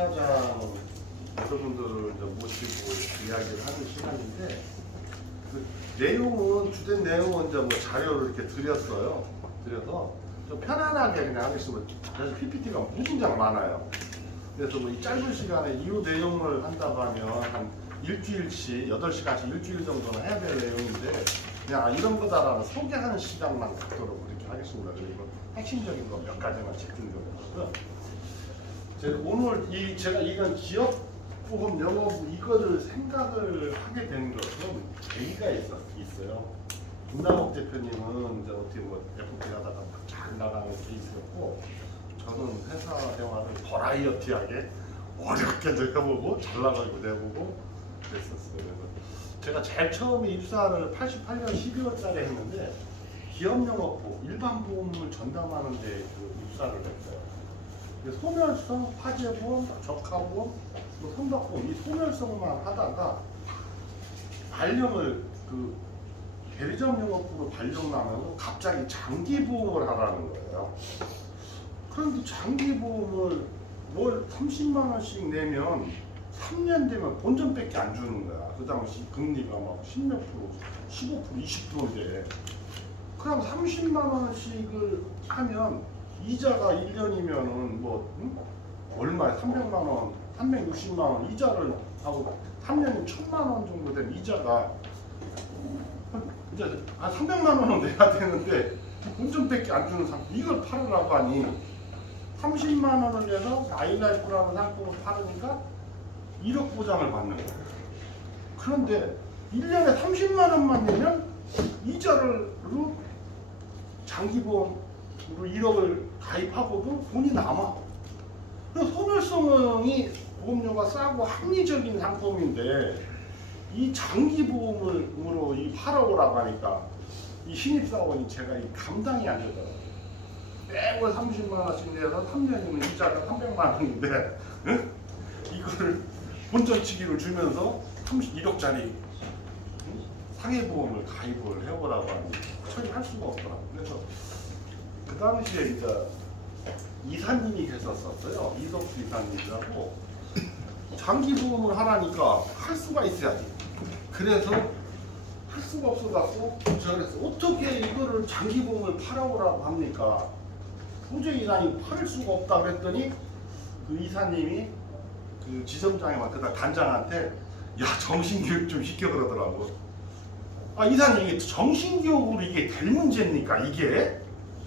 이사장 여러분들을 이제 모시고 이야기를 하는 시간인데, 그 내용은 주된 내용은 이제 뭐 자료를 이렇게 드렸어요. 드려서 좀 편안하게 그냥 하겠습니다. 그래서 PPT가 무진장 많아요. 그래서 뭐 이 짧은 시간에 이 내용을 한다고 하면 한 일주일치 8시간씩 일주일 정도는 해야 될 내용인데, 그냥 이런 거다라는 소개하는 시간만 갖도록 그렇게 하겠습니다. 그리고 핵심적인 거 몇 가지만 집중적으로 하고요. 제가 오늘 제가 이건 기업 보험 영업 이거를 생각을 하게 된 것은 계기가 있어요. 김남옥 대표님은 이제 어떻게 뭐 FP 하다가 잘 나가는 케이스였고, 저는 회사 생활을 버라이어티하게 어렵게도 해보고 잘 나가고 내보고 그랬었어요. 그래서 제가 제일 처음에 입사를 88년 12월 달에 했는데, 기업영업부 일반 보험을 전담하는 데 입사를 했어요. 소멸성, 화재보험, 적하보험, 선박보험 이 소멸성만 하다가 발령을 대리점 영업부로 발령 나면 갑자기 장기보험을 하라는 거예요. 그런데 장기보험을 월 30만 원씩 내면 3년 되면 본전밖에 안 주는 거야. 그 당시 금리가 막 10몇 프로, 15%, 20%인데. 그럼 30만 원씩을 하면 이자가 1년이면은 뭐 얼마에 300만 원, 360만 원 이자를 하고 3년이면 1000만 원 정도 된 이자가 이제 300만 원은 내야 되는데 본전밖에 안 주는 상품, 이걸 팔으라고 하니 30만 원을 내서 아이라이프라는 상품을 팔으니까 1억 보장을 받는 거예요. 그런데 1년에 30만 원만 내면 이자로 장기보험으로 1억을 가입하고도 돈이 남아. 그래서 소멸성이 보험료가 싸고 합리적인 상품인데, 이 장기보험으로 팔아오라고 하니까 이 신입사원이 제가 감당이 안 되더라고요. 매월 30만 원씩 내서 3년이면 이자가 300만 원인데, 응? 이거를 본전치기를 주면서 1억짜리 상해보험을 가입을 해오라고 하니 처리할 수가 없더라고요. 그래서 그 당시에 이제 이사님이 계셨었어요. 이덕수 이사님이라고. 장기보험을 하라니까 할 수가 있어야지. 그래서 할 수가 없어갖고 제가 그랬어요. 어떻게 이거를 장기보험을 팔아오라고 합니까? 도저히 이사님 팔 수가 없다 그랬더니 그 이사님이 그 지점장에 그다음 단장한테 야, 정신교육 좀 시켜 그러더라고. 아, 이사님 이게 정신교육으로 이게 될 문제입니까? 이게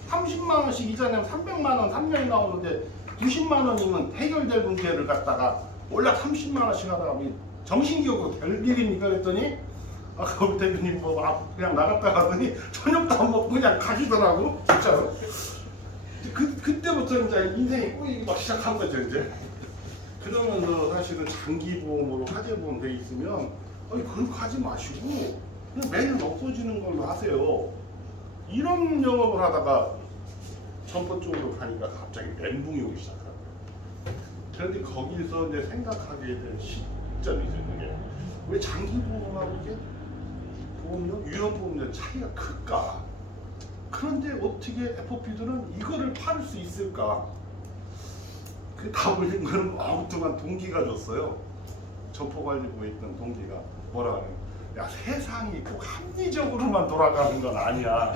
30만 원씩 이자 내면 300만 원 3년이 나오는데 90만 원이면 해결될 문제를 갖다가 원래 30만 원씩 하다가 정신교육으로 될 일입니까? 그랬더니 아까 우리 대표님 뭐 그냥 나갔다 가더니 저녁도 안 먹고 그냥 가시더라고, 진짜로. 그때부터 이제 인생이 꼬이기 막 시작한 거죠, 이제. 그러면서 사실은 장기보험으로 화재보험 돼 있으면 그렇게 하지 마시고 그냥 매년 없어지는 걸로 하세요. 이런 영업을 하다가 점포 쪽으로 가니까 갑자기 멘붕이 오기 시작하더라고요. 그런데 거기서 이제 생각하게 된 시점이죠. 그게 왜 장기보험하고 이게 보험료, 유연보험료 차이가 클까? 그런데 어떻게 FP들은 이거를 팔 수 있을까? 그 답을 낸 거는 엉뚱한 동기가 줬어요. 점포관리부에 있던 동기가 뭐라 하냐면, 야, 세상이 꼭 합리적으로만 돌아가는 건 아니야.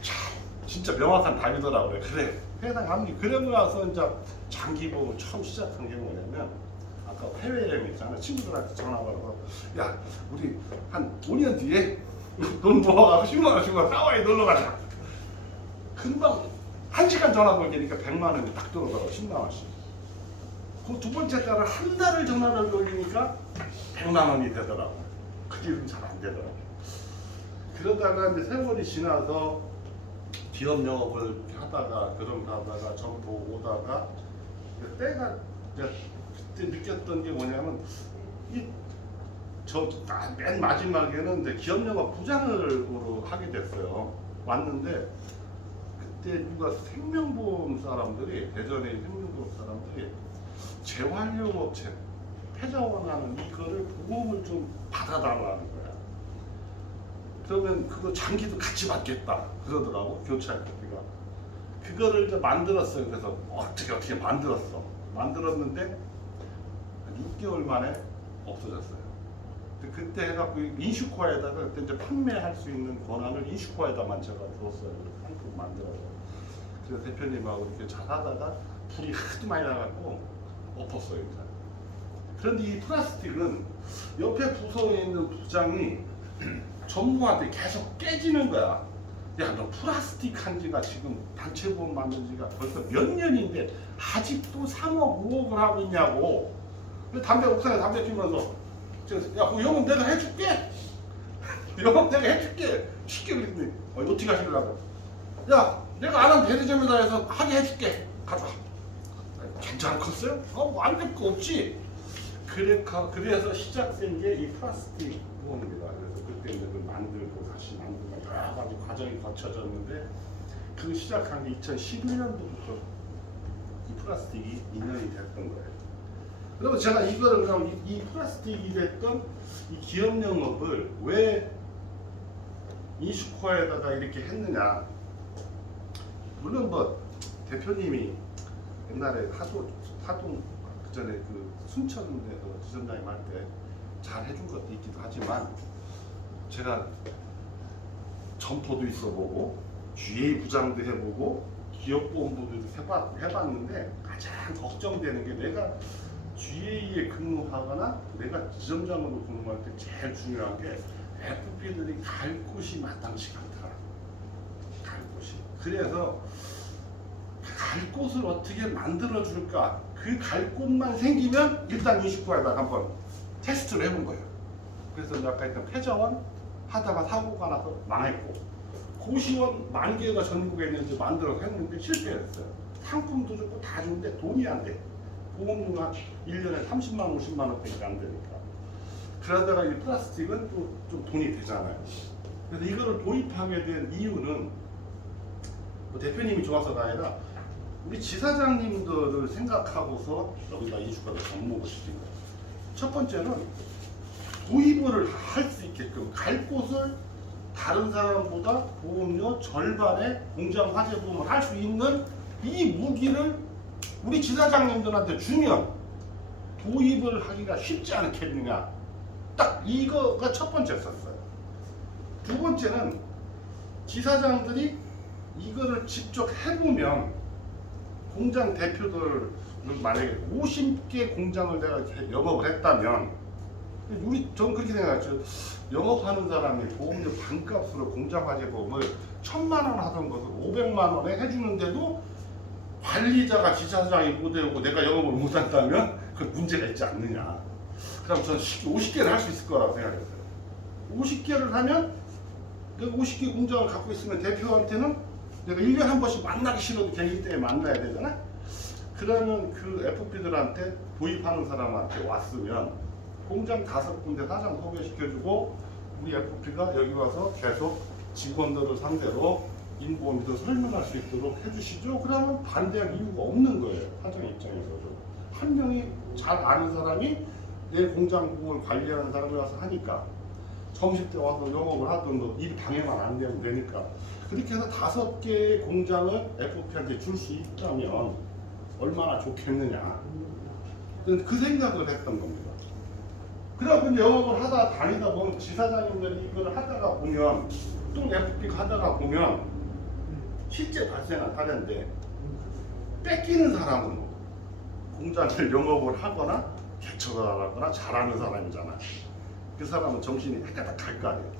참, 진짜 명확한 답이더라고요. 그래, 세상 합리. 그러고 나서 이제 장기보험을 처음 시작한 게 뭐냐면, 아까 해외여행 있잖아. 친구들한테 전화 걸어서, 야, 우리 한 5년 뒤에 돈 모아가고 10만 원씩 하와이 놀러 가자. 금방 1시간 전화 걸리니까 100만 원이 딱 들어오더라고, 10만 원씩. 그 두 번째 달에 한 달을 전화를 돌리니까 100만 원이 되더라고. 그 뒤로는 잘 안 되더라고. 그러다가 이제 세월이 지나서 기업 영업을 하다가 점포 오다가 때가 그때 느꼈던 게 뭐냐면 맨 마지막에는 이제 기업 영업 부장으로 하게 됐어요. 왔는데 그때 누가 생명보험 사람들이, 대전에 생명보험 사람들이 재활용업체 폐자원하는 이거를 보험을 좀 받아달라는 거야. 그러면 그거 장기도 같이 받겠다 그러더라고, 교차할 때가. 그거를 이제 만들었어요. 그래서 어떻게 만들었어. 만들었는데 한 6개월 만에 없어졌어요. 그때 해갖고 인슈코아에다가 그때 이제 판매할 수 있는 권한을 인슈코아에다만 제가 줬어요. 상품 만들어서. 그래서 대표님하고 이렇게 잘 하다가 불이 하도 많이 나갖고 엎었어요. 일단. 그런데 이 플라스틱은 옆에 부서에 있는 부장이 전무한테 계속 깨지는 거야. 야, 너 플라스틱 한 지가 지금 단체보험 만든 지가 벌써 몇 년인데 아직도 3억, 5억을 하고 있냐고. 담배 옥상에 담배 피면서 야, 그 영업 내가 해줄게. 영업 내가 해줄게. 쉽게 그랬더니 어떻게 하시려고? 야, 내가 아는 대리점에다 해서 하게 해줄게. 가져와. 괜찮겠어요? 안 될 거 없지. 그래서 시작된 게 이 플라스틱 보험입니다. 그래서 그때 이제 그걸 만들고 다시 만들고 여러 가지 과정이 거쳐졌는데 그 시작한 게 2011년도부터 이 플라스틱이 인연이 됐던 거예요. 그리고 제가 이거를 그럼 이 플라스틱이 됐던 이 기업 영업을 왜 인슈코아에다가 이렇게 했느냐. 물론 뭐 대표님이 옛날에 하동 그전에 그 순천에서 지점장님 할 때 잘 해준 것도 있기도 하지만 제가 점포도 있어보고 GA 부장도 해보고 기업보험부도 해봤는데 가장 걱정되는 게 내가 GA에 근무하거나 내가 지점장으로 근무할 때 제일 중요한 게 FP들이 갈 곳이 마땅치 않더라. 갈 곳이. 그래서 갈 곳을 어떻게 만들어 줄까? 그 갈 곳만 생기면 일단 인슈코아에다 한번 테스트를 해본 거예요. 그래서 아까 했던 폐정원 하다가 사고가 나서 망했고, 고시원 10,000개가 전국에 있는지 만들어서 했는데 실패했어요. 상품도 좋고 다 좋은데 돈이 안 돼. 보험료가 1년에 30만 원, 50만 원밖에 안 되니까. 그러다가 이 플라스틱은 또 좀 돈이 되잖아요. 그래서 이거를 도입하게 된 이유는 뭐 대표님이 좋아서가 아니라 우리 지사장님들을 생각하고서 여기다 인슈코아를 접목을 시킨 거예요. 첫 번째는 도입을 할 수 있게끔 갈 곳을 다른 사람보다 보험료 절반의 공장 화재 보험을 할 수 있는 이 무기를 우리 지사장님들한테 주면 도입을 하기가 쉽지 않겠느냐. 딱 이거가 첫 번째였어요. 두 번째는 지사장들이 이거를 직접 해보면 공장 대표들 만약에 50개 공장을 내가 영업을 했다면 저는 그렇게 생각했죠. 영업하는 사람이 보험료 반값으로 공장 화재 보험을 1,000만 원 하던 것을 500만 원에 해주는데도 관리자가 지사장이 못 해오고 내가 영업을 못 한다면 그 문제가 있지 않느냐. 그럼 저는 50개를 할 수 있을 거라고 생각했어요. 50개를 하면 내가 50개 공장을 갖고 있으면 대표한테는 내가 1년에 한 번씩 만나기 싫어도 걔네 때문에 만나야 되잖아. 그러면 그 FP들한테 도입하는 사람한테 왔으면 공장 5군데 사장 소개시켜주고 우리 FP가 여기 와서 계속 직원들을 상대로 인보험도 설명할 수 있도록 해주시죠. 그러면 반대할 이유가 없는 거예요. 사장 입장에서도. 한 명이 잘 아는 사람이 내 공장 부분을 관리하는 사람이 와서 하니까 점심 때 와서 영업을 하든 일 방해만 안 되면 되니까 그렇게 해서 5개의 공장을 FP한테 줄 수 있다면 얼마나 좋겠느냐. 그 생각을 했던 겁니다. 그래서 영업을 하다 다니다 보면 지사장님들이 이걸 하다가 보면 또 FP가 하다가 보면 실제 발생한 사례인데 뺏기는 사람은 공장을 영업을 하거나 개척을 하거나 잘하는 사람이잖아. 그 사람은 정신이 해가닥 갈 거 아니에요.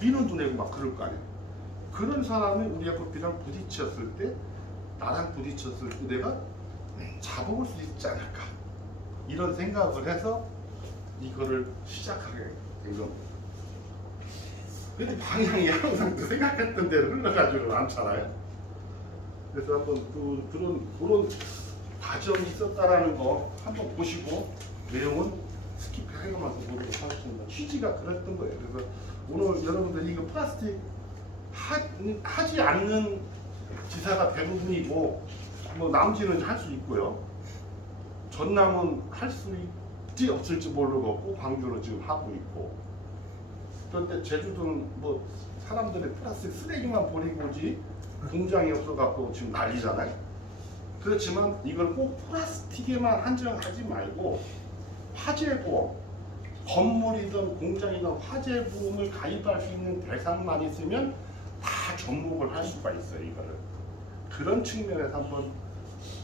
민원도 내고 막 그럴 거 아니에요. 그런 사람이 우리 FP랑 부딪혔을 때 나랑 부딪혔을 때 내가 잡아볼 수 있지 않을까 이런 생각을 해서 이거를 시작하게 된 겁니다. 근데 방향이 항상 생각했던 대로 흘러가지고 않잖아요. 그래서 한번 그런 과정이 있었다라는 거 한번 보시고 내용은 스킵해가면서 보도록 하겠습니다. 취지가 그랬던 거예요. 그래서 오늘 여러분들이 이거 플라스틱 하지 않는 지사가 대부분이고 뭐 남지는 할 수 있고요. 전남은 할 수 있지 없을지 모르겠고 광주는 지금 하고 있고 그런데 제주도는 뭐 사람들이 플라스틱 쓰레기만 버리고 오지 공장이 없어갖고 지금 난리잖아요. 그렇지만 이걸 꼭 플라스틱에만 한정하지 말고 화재보험, 건물이든 공장이든 화재보험을 가입할 수 있는 대상만 있으면 다 접목을 할 수가 있어요. 이거를 그런 측면에서 한번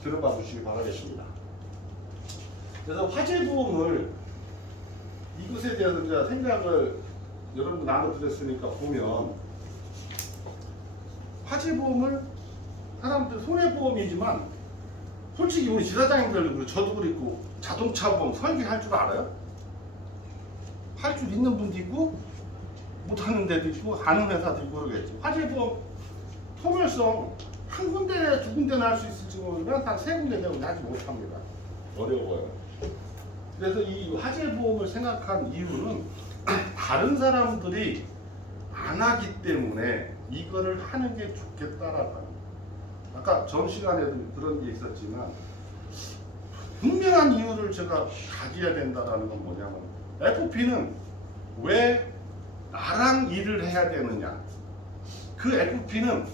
들어봐 주시기 바라겠습니다. 그래서 화재보험을 이것에 대해서 이제 생각을 여러분 나눠드렸으니까 보면 화재보험을 사람들 손해보험이지만 솔직히 우리 지사장님들 그리고 저도 그렇고 자동차보험 설계할 줄 알아요? 할 줄 있는 분도 있고 못하는 데도 있고 아는 회사도 있고 그러겠지. 화재보험 소멸성 한 군데 두 군데는 할 수 있을지 모르지만 한 세 군데 되면 하지 못합니다. 어려워요. 그래서 이 화재보험을 생각한 이유는 다른 사람들이 안 하기 때문에 이거를 하는 게 좋겠다라고. 아까 전 시간에도 그런 게 있었지만 분명한 이유를 제가 가져야 된다라는 건 뭐냐면 FP는 왜 나랑 일을 해야 되느냐, 그 FP는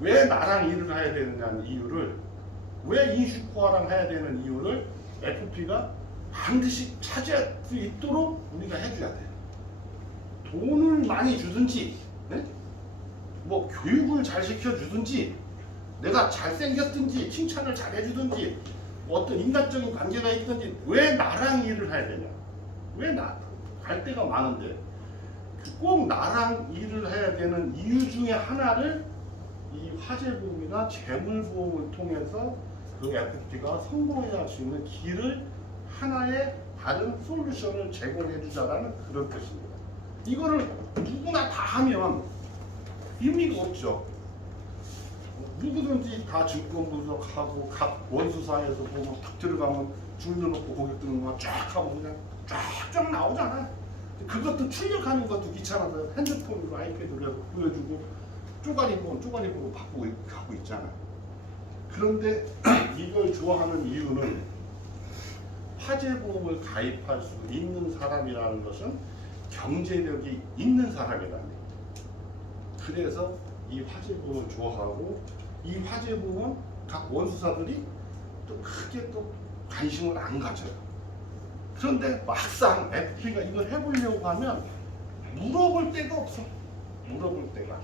왜 나랑 일을 해야 되느냐는 이유를, 왜 인슈코어랑 해야 되는 이유를 FP가 반드시 찾을 수 있도록 우리가 해줘야 돼요. 돈을 많이 주든지, 네? 뭐 교육을 잘 시켜주든지, 내가 잘생겼든지 칭찬을 잘 해주든지, 뭐 어떤 인간적인 관계가 있든지, 왜 나랑 일을 해야 되냐? 왜 갈 데가 많은데 꼭 나랑 일을 해야 되는 이유 중에 하나를 이 화재보험이나 재물보험을 통해서 그 FP가 성공해야 할 수 있는 길을 하나의 다른 솔루션을 제공해 주자라는 그런 뜻입니다. 이거를 누구나 다 하면 의미가 없죠. 누구든지 다 증권 분석하고 각 원수사에서 보면 딱 들어가면 줄여놓고 고객 등만 쫙 하고 그냥 쫙쫙 나오잖아요. 그것도 출력하는 것도 귀찮아서 핸드폰으로 아이패드로 보여주고 쪼가리 보고 바꾸고 하고 있잖아요. 그런데 이걸 좋아하는 이유는 화재보험을 가입할 수 있는 사람이라는 것은 경제력이 있는 사람이라는 거예요. 그래서 이 화재보험을 좋아하고 이 화재보험은 각 원수사들이 또 크게 또 관심을 안 가져요. 그런데 막상 FP가 이걸 해보려고 하면 물어볼 데가 없어. 물어볼 데가.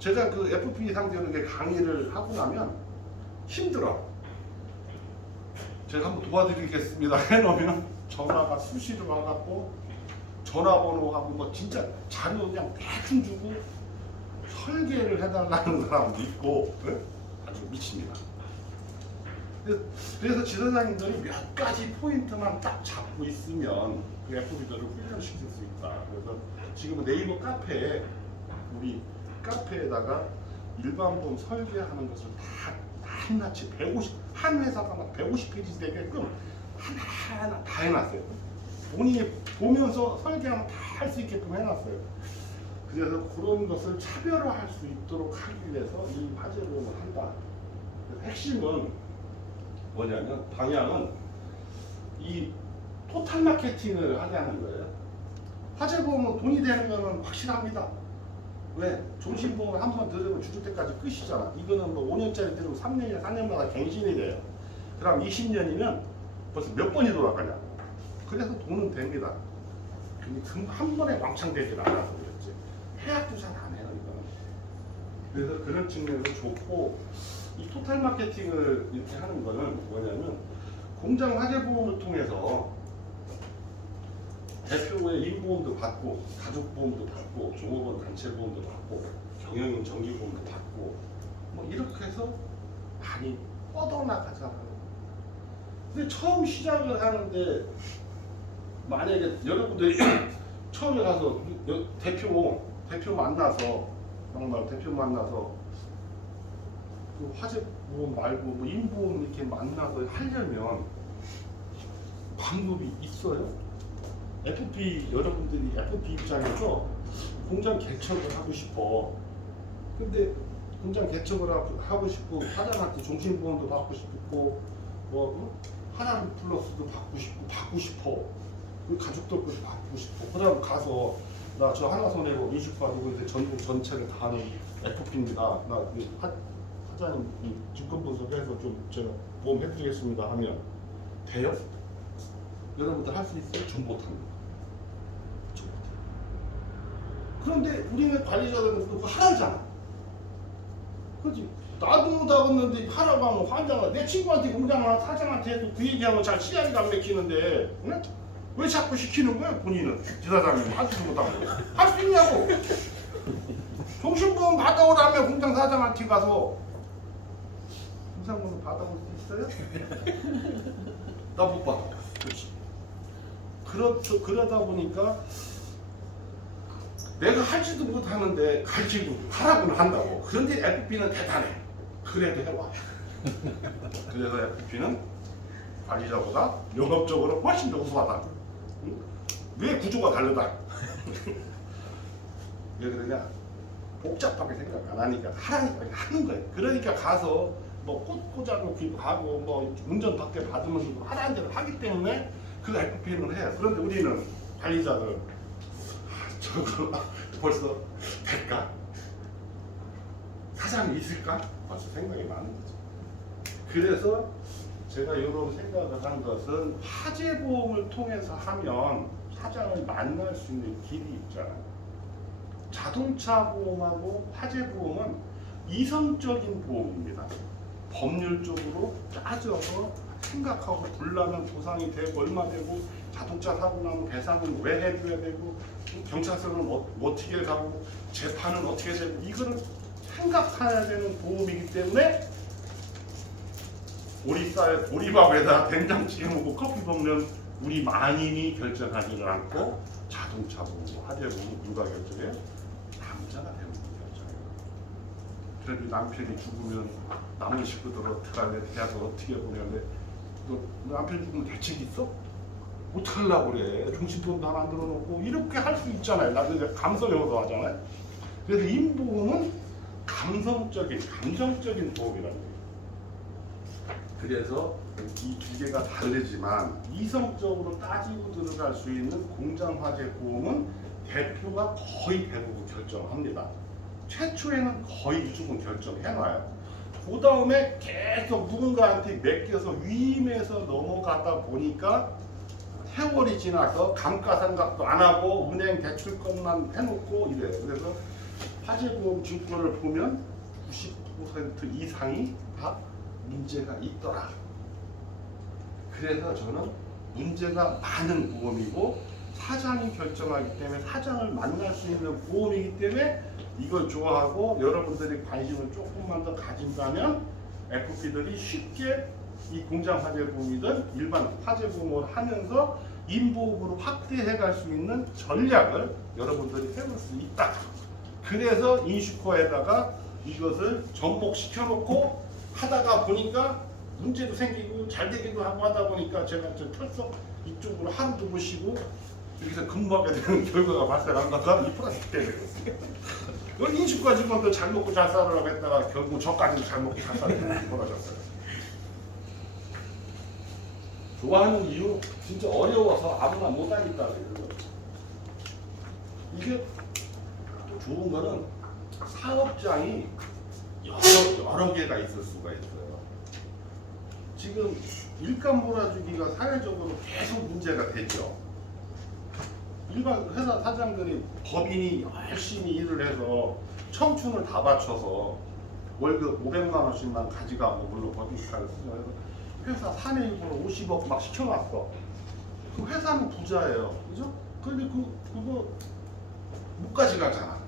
제가 그 FP 상대로 이렇게 강의를 하고 나면 힘들어. 제가 한번 도와드리겠습니다 해놓으면 전화가 수시로 와갖고 전화번호하고 뭐 진짜 자료 그냥 대충 주고 설계를 해달라는 사람도 있고, 네? 아주 미칩니다. 그래서 지사장님들이 몇 가지 포인트만 딱 잡고 있으면 그 FP들을 훈련시킬 수 있다. 그래서 지금 네이버 카페에 우리 카페에다가 일반 보험 설계하는 것을 다 한낱이 150, 한 회사가 막 150페이지 되게끔 하나하나 다 해놨어요. 본인이 보면서 설계하면 다 할 수 있게끔 해놨어요. 그래서 그런 것을 차별화할 수 있도록 하기 위해서 이 화재보험을 한다. 핵심은 뭐냐면 방향은 이 토탈 마케팅을 하자는 거예요. 화재보험은 돈이 되는 거는 확실합니다. 왜? 종신보험을 한번 들으면 죽을 때까지 끝이잖아. 이거는 뭐 5년짜리 들으면 3년이나 4년마다 갱신이 돼요. 그럼 20년이면 벌써 몇 번이 돌아가냐고. 그래서 돈은 됩니다. 근데 한 번에 왕창 되질 않아서 그렇지. 해약도 잘 안 해요, 이거는. 그래서 그런 측면에서 좋고, 이 토탈 마케팅을 이렇게 하는 거는 뭐냐면, 공장 화재보험을 통해서 대표의 임보험도 받고, 가족보험도 받고, 종업원 단체보험도 받고, 경영인 정기보험도 받고, 뭐 이렇게 해서 많이 뻗어나가잖아요. 근데 처음 시작을 하는데 만약에 여러분들이 처음에 가서 대표 만나서 정말 대표 만나서 그 화재보험 말고 뭐 임보험 이렇게 만나서 하려면 방법이 있어요? FP 여러분들이 FP 입장에서 공장 개척을 하고 싶어. 근데 공장 개척을 하고 싶고 사장한테 종신보험도 받고 싶고 뭐 하나로 플러스도 받고 싶어. 그 가족들 것도 받고 싶어. 그다음 가서 나 저 하나손해보험 인슈퍼 누구인데 전국 전체를 다 하는 FP입니다. 나 사장님 이 증권 분석해서 좀 제가 보험 해드리겠습니다 하면 돼요? 여러분들 할 수 있어요? 전 못합니다. 전 못해요. 그런데 우리는 관리자들은 그거 하라잖아. 그렇지? 나도 못하겠는데 하라고 하면 환장을 내 친구한테 공장을 사장한테 해도 그 얘기하면 잘 씨알이가 안 맥히는데 응? 왜 자꾸 시키는 거야 본인은? 지사장님 하지도 못하고 할 수 있냐고. 종신보험 받아오라면 공장 사장한테 가서 공장보험 받아올 수 있어요? 나 못 받아. 그렇지. 그러다 보니까 내가 할지도 못하는데 가르치고 하라고는 한다고. 그런데 FP는 대단해. 그래도 해와. 그래서 FP는 관리자보다 영업적으로 훨씬 더 우수하다. 응? 왜 구조가 다르다? 왜 그러냐? 복잡하게 생각 안 하니까 하라니까 하는 거예요. 그러니까 가서 뭐 꽂아놓기도 하고 뭐 운전밖에 받으면서도 하라는 대로 하기 때문에 그 FP는 해요. 그런데 우리는 관리자들 저거 벌써 될까? 사장이 있을까? 벌써 생각이 많은 거죠. 그래서 제가 이런 생각을 한 것은 화재보험을 통해서 하면 사장을 만날 수 있는 길이 있잖아요. 자동차 보험하고 화재보험은 이성적인 보험입니다. 법률적으로 따져서 생각하고 불나면 보상이 되고 얼마 되고 자동차 사고 나면 배상은 왜 해줘야 되고 경찰서는 어떻게 가고 재판은 어떻게 되고 이거를 생각해야 되는 보험이기 때문에 보리밥에다 된장찌개 먹고 커피 먹는 우리 만인이 결정하지를 않고 자동차 보험, 화재 보험 누가 결정해요? 남자가 대부분 결정해요. 그래도 남편이 죽으면 남은 식구들 어떻게 할래? 대학을 어떻게 보내래? 너 남편 죽으면 대책 있어? 어떡하려고 그래? 종신보험도 하나 만들어 놓고 이렇게 할 수 있잖아요. 나도 감성형으로 하잖아요. 그래서 임보험은 감정적인 보험이라는 거예요. 그래서 이 두 개가 다르지만 이성적으로 따지고 들어갈 수 있는 공장화재 보험은 대표가 거의 대부분 결정합니다. 최초에는 거의 무조건 결정해놔요. 그 다음에 계속 누군가한테 맡겨서 위임해서 넘어가다 보니까 세월이 지나서 감가상각도 안 하고 은행 대출권만 해놓고 이래요. 그래서 화재보험 증권을 보면 90% 이상이 다 문제가 있더라. 그래서 저는 문제가 많은 보험이고 사장이 결정하기 때문에 사장을 만날 수 있는 보험이기 때문에 이걸 좋아하고 여러분들이 관심을 조금만 더 가진다면 FP들이 쉽게 이 공장 화재보험이든 일반 화재보험을 하면서 임보험으로 확대해 갈 수 있는 전략을 여러분들이 해볼 수 있다. 그래서 인슈커에다가 이것을 접목시켜 놓고 하다가 보니까 문제도 생기고 잘 되기도 하고 하다 보니까 제가 털썩 이쪽으로 하루도 못 쉬고 여기서 근무하게 되는 결과가 발생한다가 이 플라스틱 때문에 여기 인슈커 직원도 잘 먹고 잘 살으라고 했다가 결국 저까지도 잘 먹고 잘 살으라고 벌어졌어요. 좋아하는 이유 진짜 어려워서 아무나 못하니까 그래요. 이게 또 좋은 거는 사업장이 여러 개가 있을 수가 있어요. 지금 일감 몰아주기가 사회적으로 계속 문제가 되죠. 일반 회사 사장들이 법인이 열심히 일을 해서 청춘을 다 바쳐서 월급 500만 원씩만 가져가고 물론 법인카를 쓰죠. 회사 사내이익으로 50억 막 시켜놨어. 그 회사는 부자예요. 그죠? 그런데 그거 못 가져가잖아.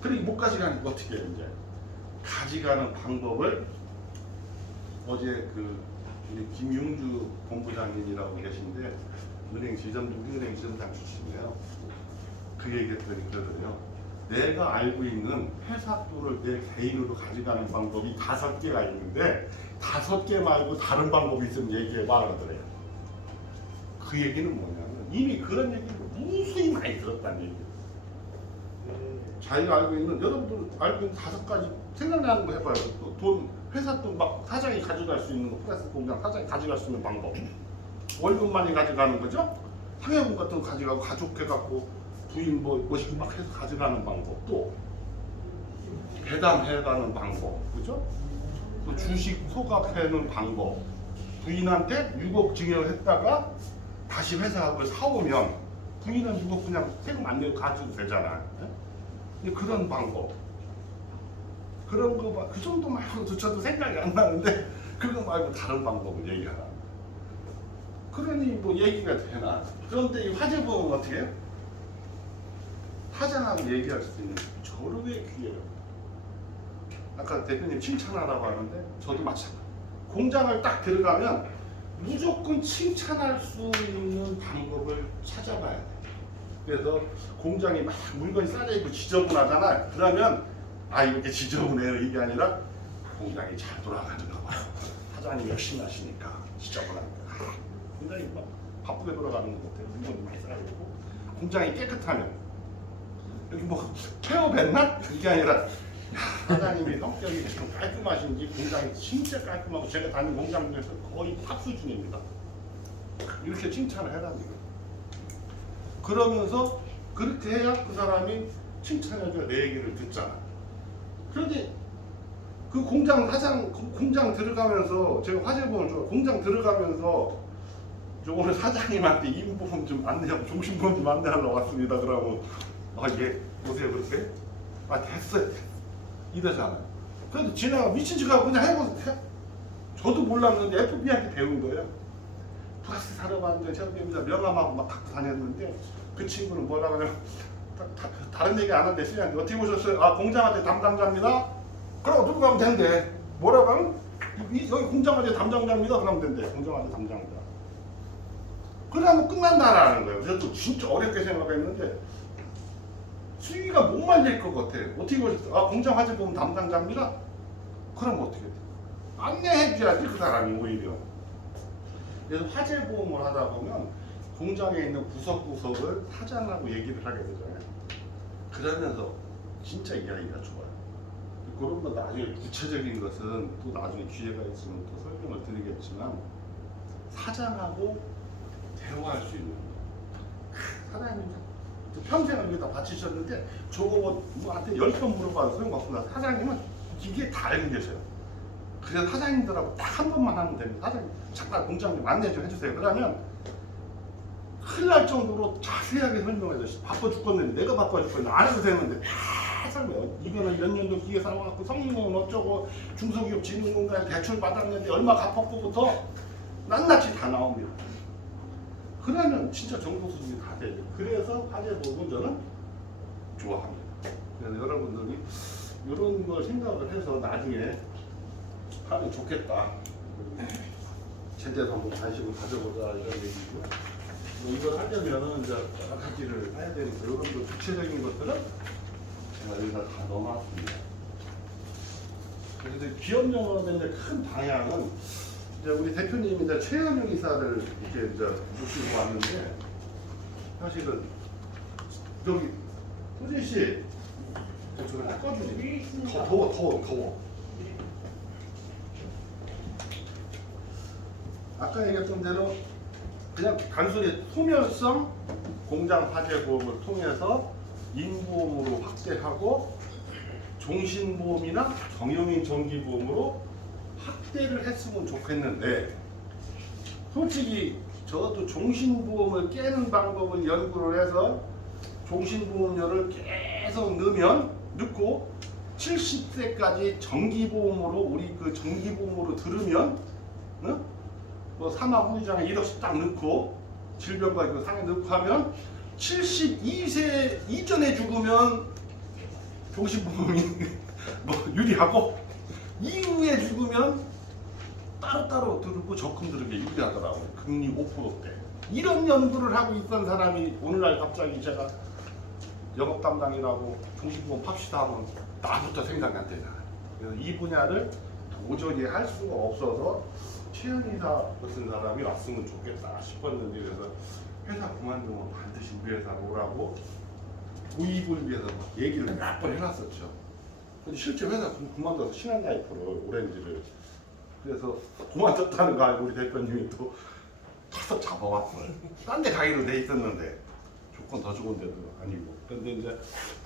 그러니까 못 가져가니까 어떻게 해, 이제. 가져가는 방법을 어제 우리 김용주 본부장님이라고 계신데 은행 지점장 출신이에요. 그 얘기했더니 그러더래요. 내가 알고 있는 회사 돈을 내 개인으로 가져가는 방법이 5개가 있는데 5개 말고 다른 방법이 있으면 얘기해봐 그러더래요. 그 얘기는 뭐냐면 이미 그런 얘기를 무수히 많이 들었다는 얘기예요. 자기가 알고 있는 여러분들 알고 있는 5가지 생각나는 거 해봐요. 돈 회사 돈 막 사장이 가져갈 수 있는 거 플러스 공장 사장이 가져갈 수 있는 방법. 월급만이 가져가는 거죠. 상여금 같은 거 가져가고 가족해갖고 부인 뭐씩 막 해서 가져가는 방법 또 배당해가는 방법, 그죠? 또 주식 소각하는 방법, 부인한테 6억 증여했다가 다시 회사를 사오면 부인은 6억 그냥 세금 안 내고 가져도 되잖아. 근데 그런 방법, 그런 거 그 정도 말고도 저도 생각이 안 나는데 그거 말고 다른 방법을 얘기하라. 그러니 뭐 얘기가 되나? 그런데 이 화재보험은 어떻게 해요? 사장하고 얘기할 수 있는 절호의 기회예요. 아까 대표님 칭찬하라고 하는데 저도 마찬가지. 공장을 딱 들어가면 무조건 칭찬할 수 있는 방법을 찾아봐야 돼. 그래서 공장이 막 물건이 쌓여있고 지저분하잖아. 그러면 아 이렇게 지저분해요 이게 아니라 공장이 잘 돌아가는가 봐요. 사장님 열심히 하시니까 지저분하니까 굉장히 막 바쁘게 돌아가는 것 같아요. 물건이 많이 쌓여있고 공장이 깨끗하면 여기 뭐 폐업했나? 이게 아니라 사장님이 성격이 좀 깔끔하신지 공장이 진짜 깔끔하고 제가 다닌 공장 중에서 거의 탑 수준입니다. 이렇게 칭찬을 해라니까. 그러면서 그렇게 해야 그 사람이 칭찬해줘야 내 얘기를 듣잖아. 그런데 그 공장 사장 공장 들어가면서 제가 화재보험 좋아 공장 들어가면서 저 오늘 사장님한테 임보험 좀 안내하고 종신보험 좀 안내하려고 왔습니다. 그러고 예 보세요 그렇게 됐어요 이러잖아요. 그래도 지나가 미친 척하고 그냥 해보세요. 저도 몰랐는데 FBI한테 배운 거예요. 플러스 사러 갔는데 제가 명함하고 막 갖고 다녔는데 그 친구는 뭐라고 하냐면 다른 얘기 안 하는데 쓰냐는데 어떻게 보셨어요? 아 공장한테 담당자입니다. 그럼 누구 가면 된대. 뭐라고 하면 여기 공장한테 담당자입니다. 그러면 된대. 공장한테 담당자. 그러면 끝난다라는 거예요. 저도 진짜 어렵게 생각했는데 수위가 못 말릴 것 같아. 어떻게 보셨어요? 아 공장 화재보험 담당자입니다. 그럼 어떻게 돼? 안내해줘야지 그 사람이 오히려. 그래서 화재보험을 하다 보면 공장에 있는 구석구석을 사장하고 얘기를 하게 되잖아요. 그러면서 진짜 이야기가 좋아요. 그런 건 나중에 구체적인 것은 또 나중에 기회가 있으면 또 설명을 드리겠지만 사장하고 대화할 수 있는 사장님 평생을 여기다 바치셨는데 저거 뭐한테 10번 물어봐도 소용없습니다. 사장님은 이게 다 알고 계셔요. 그래서 사장님들하고 딱 한 번만 하면 됩니다. 사장님 잠깐 공장 좀 안내 좀 해주세요. 그러면 큰일 날 정도로 자세하게 설명해서 바빠 죽겠는데 내가 바빠 죽겠는데 안 해도 되는데 다 설명해. 이거는 몇 년도 기계 사와갖고 성능은 어쩌고 중소기업 진흥공단에 대출 받았는데 얼마 갚았고부터 낱낱이 다 나옵니다. 그러면 진짜 정보 수준이 다 돼요. 그래서 화재보험은 저는 좋아합니다. 그래서 여러분들이 이런 걸 생각을 해서 나중에 하면 좋겠다. 제대로 한번 관심을 가져보자 이런 얘기고요. 이걸 하려면은 이제 여러 가지를 해야 되니까 이런 거 구체적인 것들은 제가 여기다 다 넣어놨습니다. 그래서 기업 영업의 큰 방향은 이제 우리 대표님이 이제 최현영 이사를 이렇게 이제 모시고 왔는데 사실은 저기 호진 씨 저걸 딱 꺼주지. 더워. 아까 얘기했던 대로 그냥 단순히 소멸성 공장 화재 보험을 통해서 인보험으로 확대하고 종신보험이나 정형인 정기보험으로 확대를 했으면 좋겠는데 솔직히 저도 종신보험을 깨는 방법을 연구를 해서 종신보험료를 계속 넣고 70세까지 정기보험으로 우리 그 정기보험으로 들으면 뭐 사망 후유장에 1억씩 딱 넣고 질병과 그 상해 넣고 하면 72세 이전에 죽으면 종신보험이 뭐 유리하고 이후에 죽으면 따로따로 들고 적금 들은 게 유리하더라고요. 금리 5%대. 이런 연구를 하고 있던 사람이 오늘날 갑자기 제가 영업 담당이라고 종신보험 팝시다 하면 나부터 생각이 안 되잖아요. 그래서 이 분야를 도저히 할 수가 없어서 최현이사 같은 사람이 왔으면 좋겠다 싶었는데 그래서 회사 그만두면 반드시 우리 회사로 오라고 도입을 위해서 얘기를 몇 번 해놨었죠. 근데 실제 회사 그만둬서 신한라이프를 오렌지를 그래서 그만뒀다는 거 알고 우리 대표님이 또 가서 잡아왔어요. 딴 데 가기로 돼 있었는데 조건 더 좋은 데도 아니고 근데 이제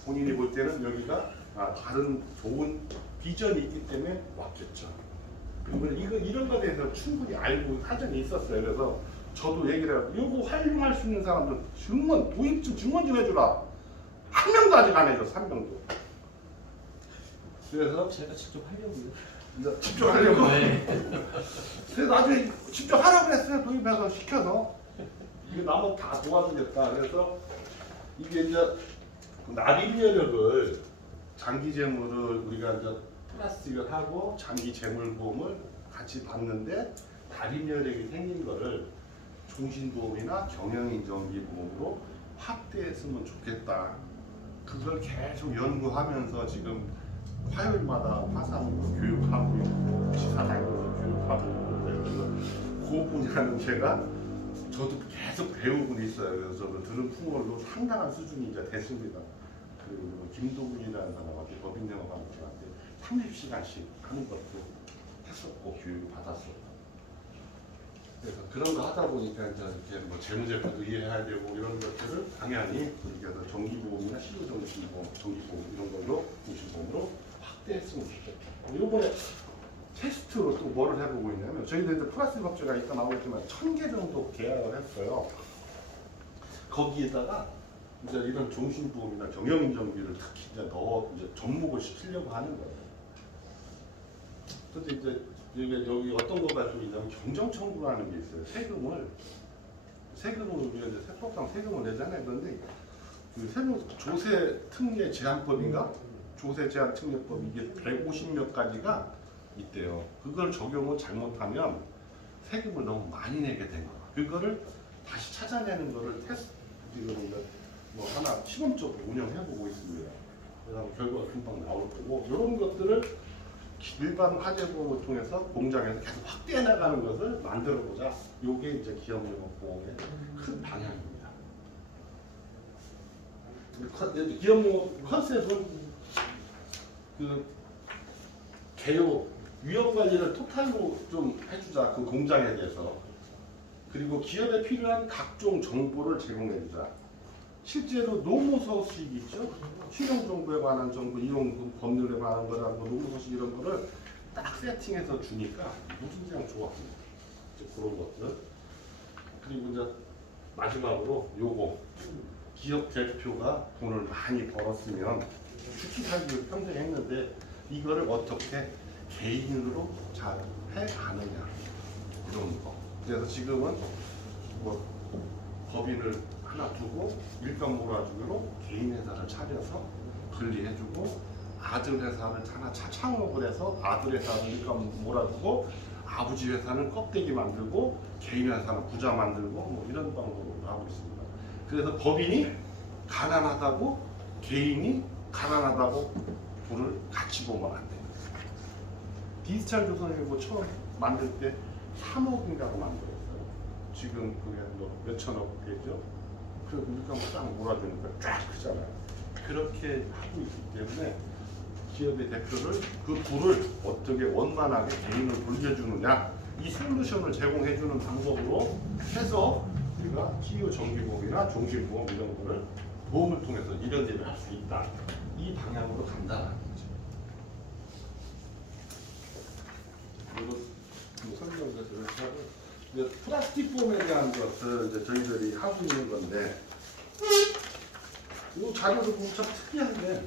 본인이 볼 때는 여기가 다른 좋은 비전이 있기 때문에 왔겠죠. 이런 거에 대해서 충분히 알고 사전에 있었어요. 그래서 저도 얘기를 해요. 이거 활용할 수 있는 사람들 증언, 도입증 증언 좀 해주라. 한 명도 아직 안 해줬어, 한 명도. 그래서 제가 직접 하려고요. 이제 직접 하려고. 네. 그래서 나중에 직접 하라고 그랬어요. 도입해서 시켜서. 이게 나무 다 도와주겠다. 그래서 이게 이제 납입여력을 장기 재물을 우리가 이제 플라스틱을 하고 장기 재물보험을 같이 받는데 납입여력이 생긴 거를 종신보험이나 경영인정기보험으로 확대했으면 좋겠다. 그걸 계속 연구하면서 지금 화요일마다 화상으로 교육하고 있고 지사당에서 교육하고 있고 그래서 그 분야는 제가 저도 계속 배우고 있어요. 그래서 저도 들은 풍월로 상당한 수준이 이제 됐습니다. 그리고 김도군이라는 사람한테 법인 영업하는 사람한테 30시간씩 하는 것도 했었고 교육을 받았어요. 그래서 그런 거 하다 보니까 이제 이렇게 뭐 재무제표도 이해해야 되고 이런 것들을 당연히 우리가 정기보험이나 실효정신보험, 정기보험 이런 걸로 정신보험으로 확대했으면 좋겠다. 이번에 테스트로 또 뭐를 해보고 있냐면 저희들 이제 플라스틱 업체가 이따 나오겠지만 1000개 정도 계약을 했어요. 거기에다가 이제 이런 종신보험이나 경영인정비를 특히 이제 이제 접목을 시키려고 하는 거예요. 근데 이제 여기 어떤 거가 좀 있냐면 경정청구라는 게 있어요. 세금을 우리가 이제 세법상 세금을 내잖아요. 그런데 그 세무 조세 특례 제한법인가? 조세 제한 특례법 이게 150몇 가지가 있대요. 그걸 적용을 잘못하면 세금을 너무 많이 내게 된 거야. 그거를 다시 찾아내는 거를 테스트 지금 뭐 하나 시범적으로 운영해보고 있습니다. 그다음 결과가 금방 나올 거고 이런 것들을 일반 화재보험을 통해서 공장에서 계속 확대해 나가는 것을 만들어 보자. 이게 이제 기업영업보험의 큰 방향입니다. 기업영업 컨셉은 그 개요 위험 관리를 토탈로 좀 해주자. 그 공장에 대해서 그리고 기업에 필요한 각종 정보를 제공해주자. 실제로 노무 소식 있죠? 실용 정보에 관한 정보, 이용 법률에 관한 거라고 노무 소식 이런 거를 딱 세팅해서 주니까 무진장 좋았습니다. 그런 것들. 그리고 이제 마지막으로 요거 기업 대표가 돈을 많이 벌었으면 주식 살기를 평생 했는데 이거를 어떻게 개인으로 잘 해가느냐 이런 거. 그래서 지금은 뭐 법인을 하나 두고 일감 몰아주기로 개인 회사를 차려서 관리해주고 아들 회사를 하나 창업을 해서 아들 회사를 일감 몰아주고 아버지 회사는 껍데기 만들고 개인 회사는 부자 만들고 뭐 이런 방법으로 하고 있습니다. 그래서 법인이 가난하다고 개인이 가난하다고 돈을 같이 보면 안 돼요. 디지털 조선일보 처음 만들 때 3억인가로 만들었어요. 지금 그게 뭐 몇천억 되죠. 그래서 물감 딱 몰아주니까 쫙 크잖아요. 그렇게 하고 있기 때문에 기업의 대표를 그 돈을 어떻게 원만하게 개인을 돌려주느냐 이 솔루션을 제공해주는 방법으로 해서 우리가 CEO 정기보험이나 종신보험 이런 거를 보험을 통해서 이런 일을 할 수 있다. 이 방향으로 간다는 거죠. 이거 설명해서 이렇게 하고 이제 플라스틱 보험에 대한 것을 이제 저희들이 하고 있는 건데 이 자료를 보면 참 특이한데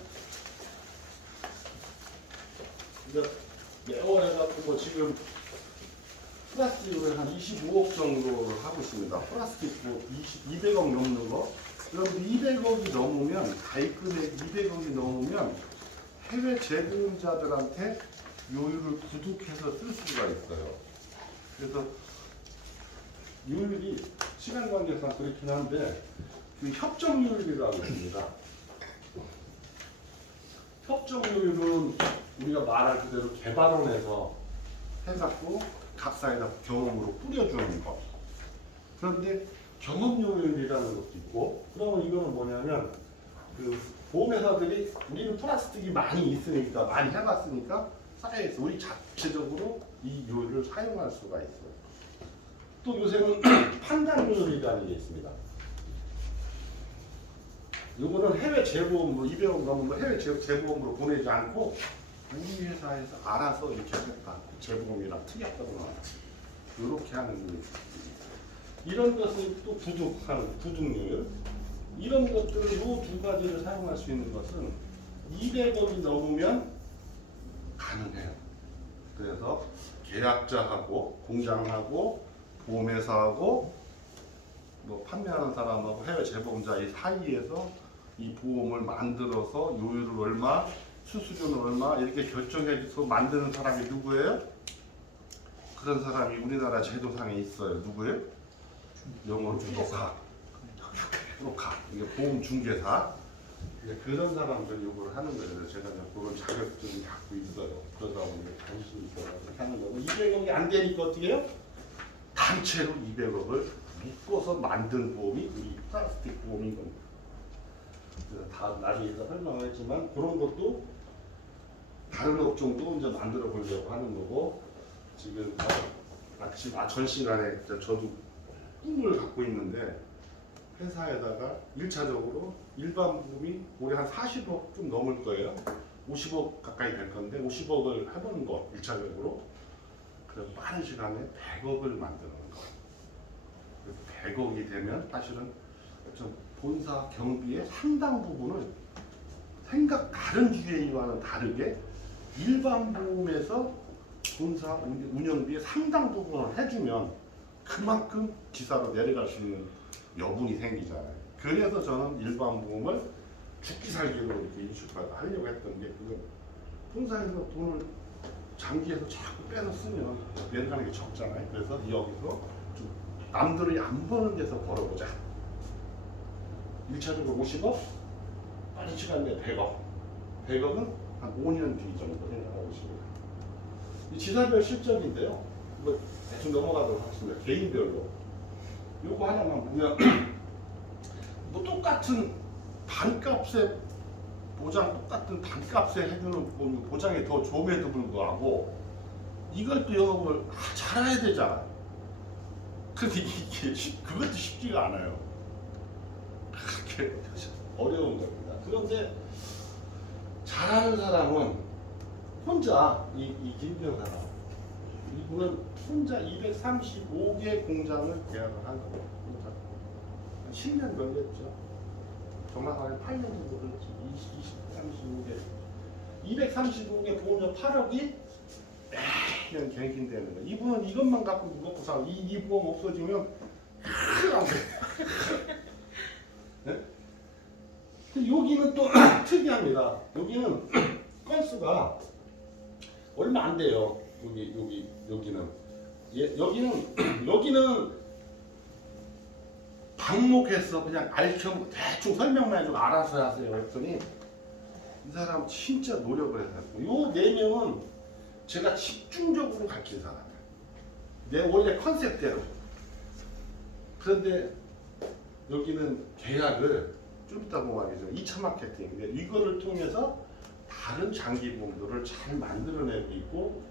이제 매월 해갖고 뭐 지금 플라스틱을 한 25억 정도를 하고 있습니다. 플라스틱 뭐 200억 넘는 거. 여러분 200억이 넘으면 가입 금액 200억이 넘으면 해외 제보자들한테 요율을 구독해서 쓸 수가 있어요. 그래서 요율이 시간 관계상 그렇긴 한데 그 협정요율이라고 있습니다. 협정요율은 우리가 말할 그대로 개발원에서 해갖고 각사에다 경험으로 뿌려주는 거. 그런데 경험요율이라는 것도 있고, 그러면 이거는 뭐냐면 그 보험회사들이 우리는 플라스틱이 많이 있으니까 많이 해봤으니까 사회에서 우리 자체적으로 이 요율을 사용할 수가 있어요. 또 요새는 판단요율이라는 게 있습니다. 요거는 해외 재보험으로 200억 넘으면 해외 재보험으로 보내지 않고 우리 회사에서 알아서 이렇게 하겠다. 재보험이랑 특약으로 나와. 이렇게 하는 거예요. 이런 것은 또 부득률. 이런 것들을 이 두 가지를 사용할 수 있는 것은 200억이 넘으면 가능해요. 그래서 계약자하고 공장하고 보험회사하고 뭐 판매하는 사람하고 해외 재보험자 이 사이에서 이 보험을 만들어서 요율을 얼마, 수수료는 얼마 이렇게 결정해서 만드는 사람이 누구예요? 그런 사람이 우리나라 제도상에 있어요. 누구예요? 영어로 브로커. 브로커. 이게 보험 중개사. 이제 그런 사람들 요구를 하는 거예요. 그래서 제가 그런 자격증을 갖고 있어요. 그러다 보니 관심이 있어서 하는 거고 200억이 안 되니까 어떻게 해요? 단체로 200억을 묶어서 만든 보험이 우리 플라스틱 보험인 겁니다. 그래서 다 나중에 설명을 했지만 그런 것도 다른 업종도 이제 만들어 보려고 하는 거고 지금 전 시간에 저도 꿈을 갖고 있는데 회사에다가 1차적으로 일반 보험이 올해 한 40억 좀 넘을 거예요. 50억 가까이 될 건데 50억을 해보는 거 1차적으로 그래서 빠른 시간에 100억을 만드는 거. 100억이 되면 사실은 좀 본사 경비의 상당 부분을 다른 GA와는 다르게 일반 보험에서 본사 운영비의 상당 부분을 해주면 그만큼 지사로 내려갈 수 있는 여분이 생기잖아요. 그래서 저는 일반 보험을 죽기 살기로 이렇게 인식하려고 했던 게 그건 본사에서 돈을 장기에서 자꾸 빼서 쓰면 내려가는 게 적잖아요. 그래서 여기서 좀 남들이 안 버는 데서 벌어보자. 1차적으로 50억, 빠른 시간 내에 100억. 100억은 한 5년 뒤 정도 생각하고 있습니다. 이 지사별 실적인데요. 뭐 대충 넘어가도록 하겠습니다. 개인별로. 요거 하나만 보면 뭐 똑같은 반값에 똑같은 반값에 해주는 보장이 더 좋음에도 불구하고 이걸 또 영업을 잘 해야 되잖아. 근데 그것도 쉽지가 않아요. 그렇게 어려운 겁니다. 그런데 잘하는 사람은 혼자 이 김병사람 이분은 혼자 235개 공장을 계약을 한 거예요. 혼자 10년 걸렸죠. 정확하게 8년 정도 걸렸죠. 235개 보험료 8억이 매년 갱신되는 거예요. 이분은 이것만 갖고 먹고 살고 이 보험 없어지면 큰일 납니다. 네? 여기는 또 특이합니다. 여기는 건수가 얼마 안 돼요. 여기는 여기는 방목해서 그냥 알겸 대충 설명만 해주고 알아서 하세요. 그랬더니 이 사람 진짜 노력을 해서 요 4명은 제가 집중적으로 가르친 사람이에요. 내 원래 컨셉대로. 그런데 여기는 계약을 좀 이따 보면 알겠지만 2차 마케팅 이거를 통해서 다른 장기 보험들을 잘 만들어내고 있고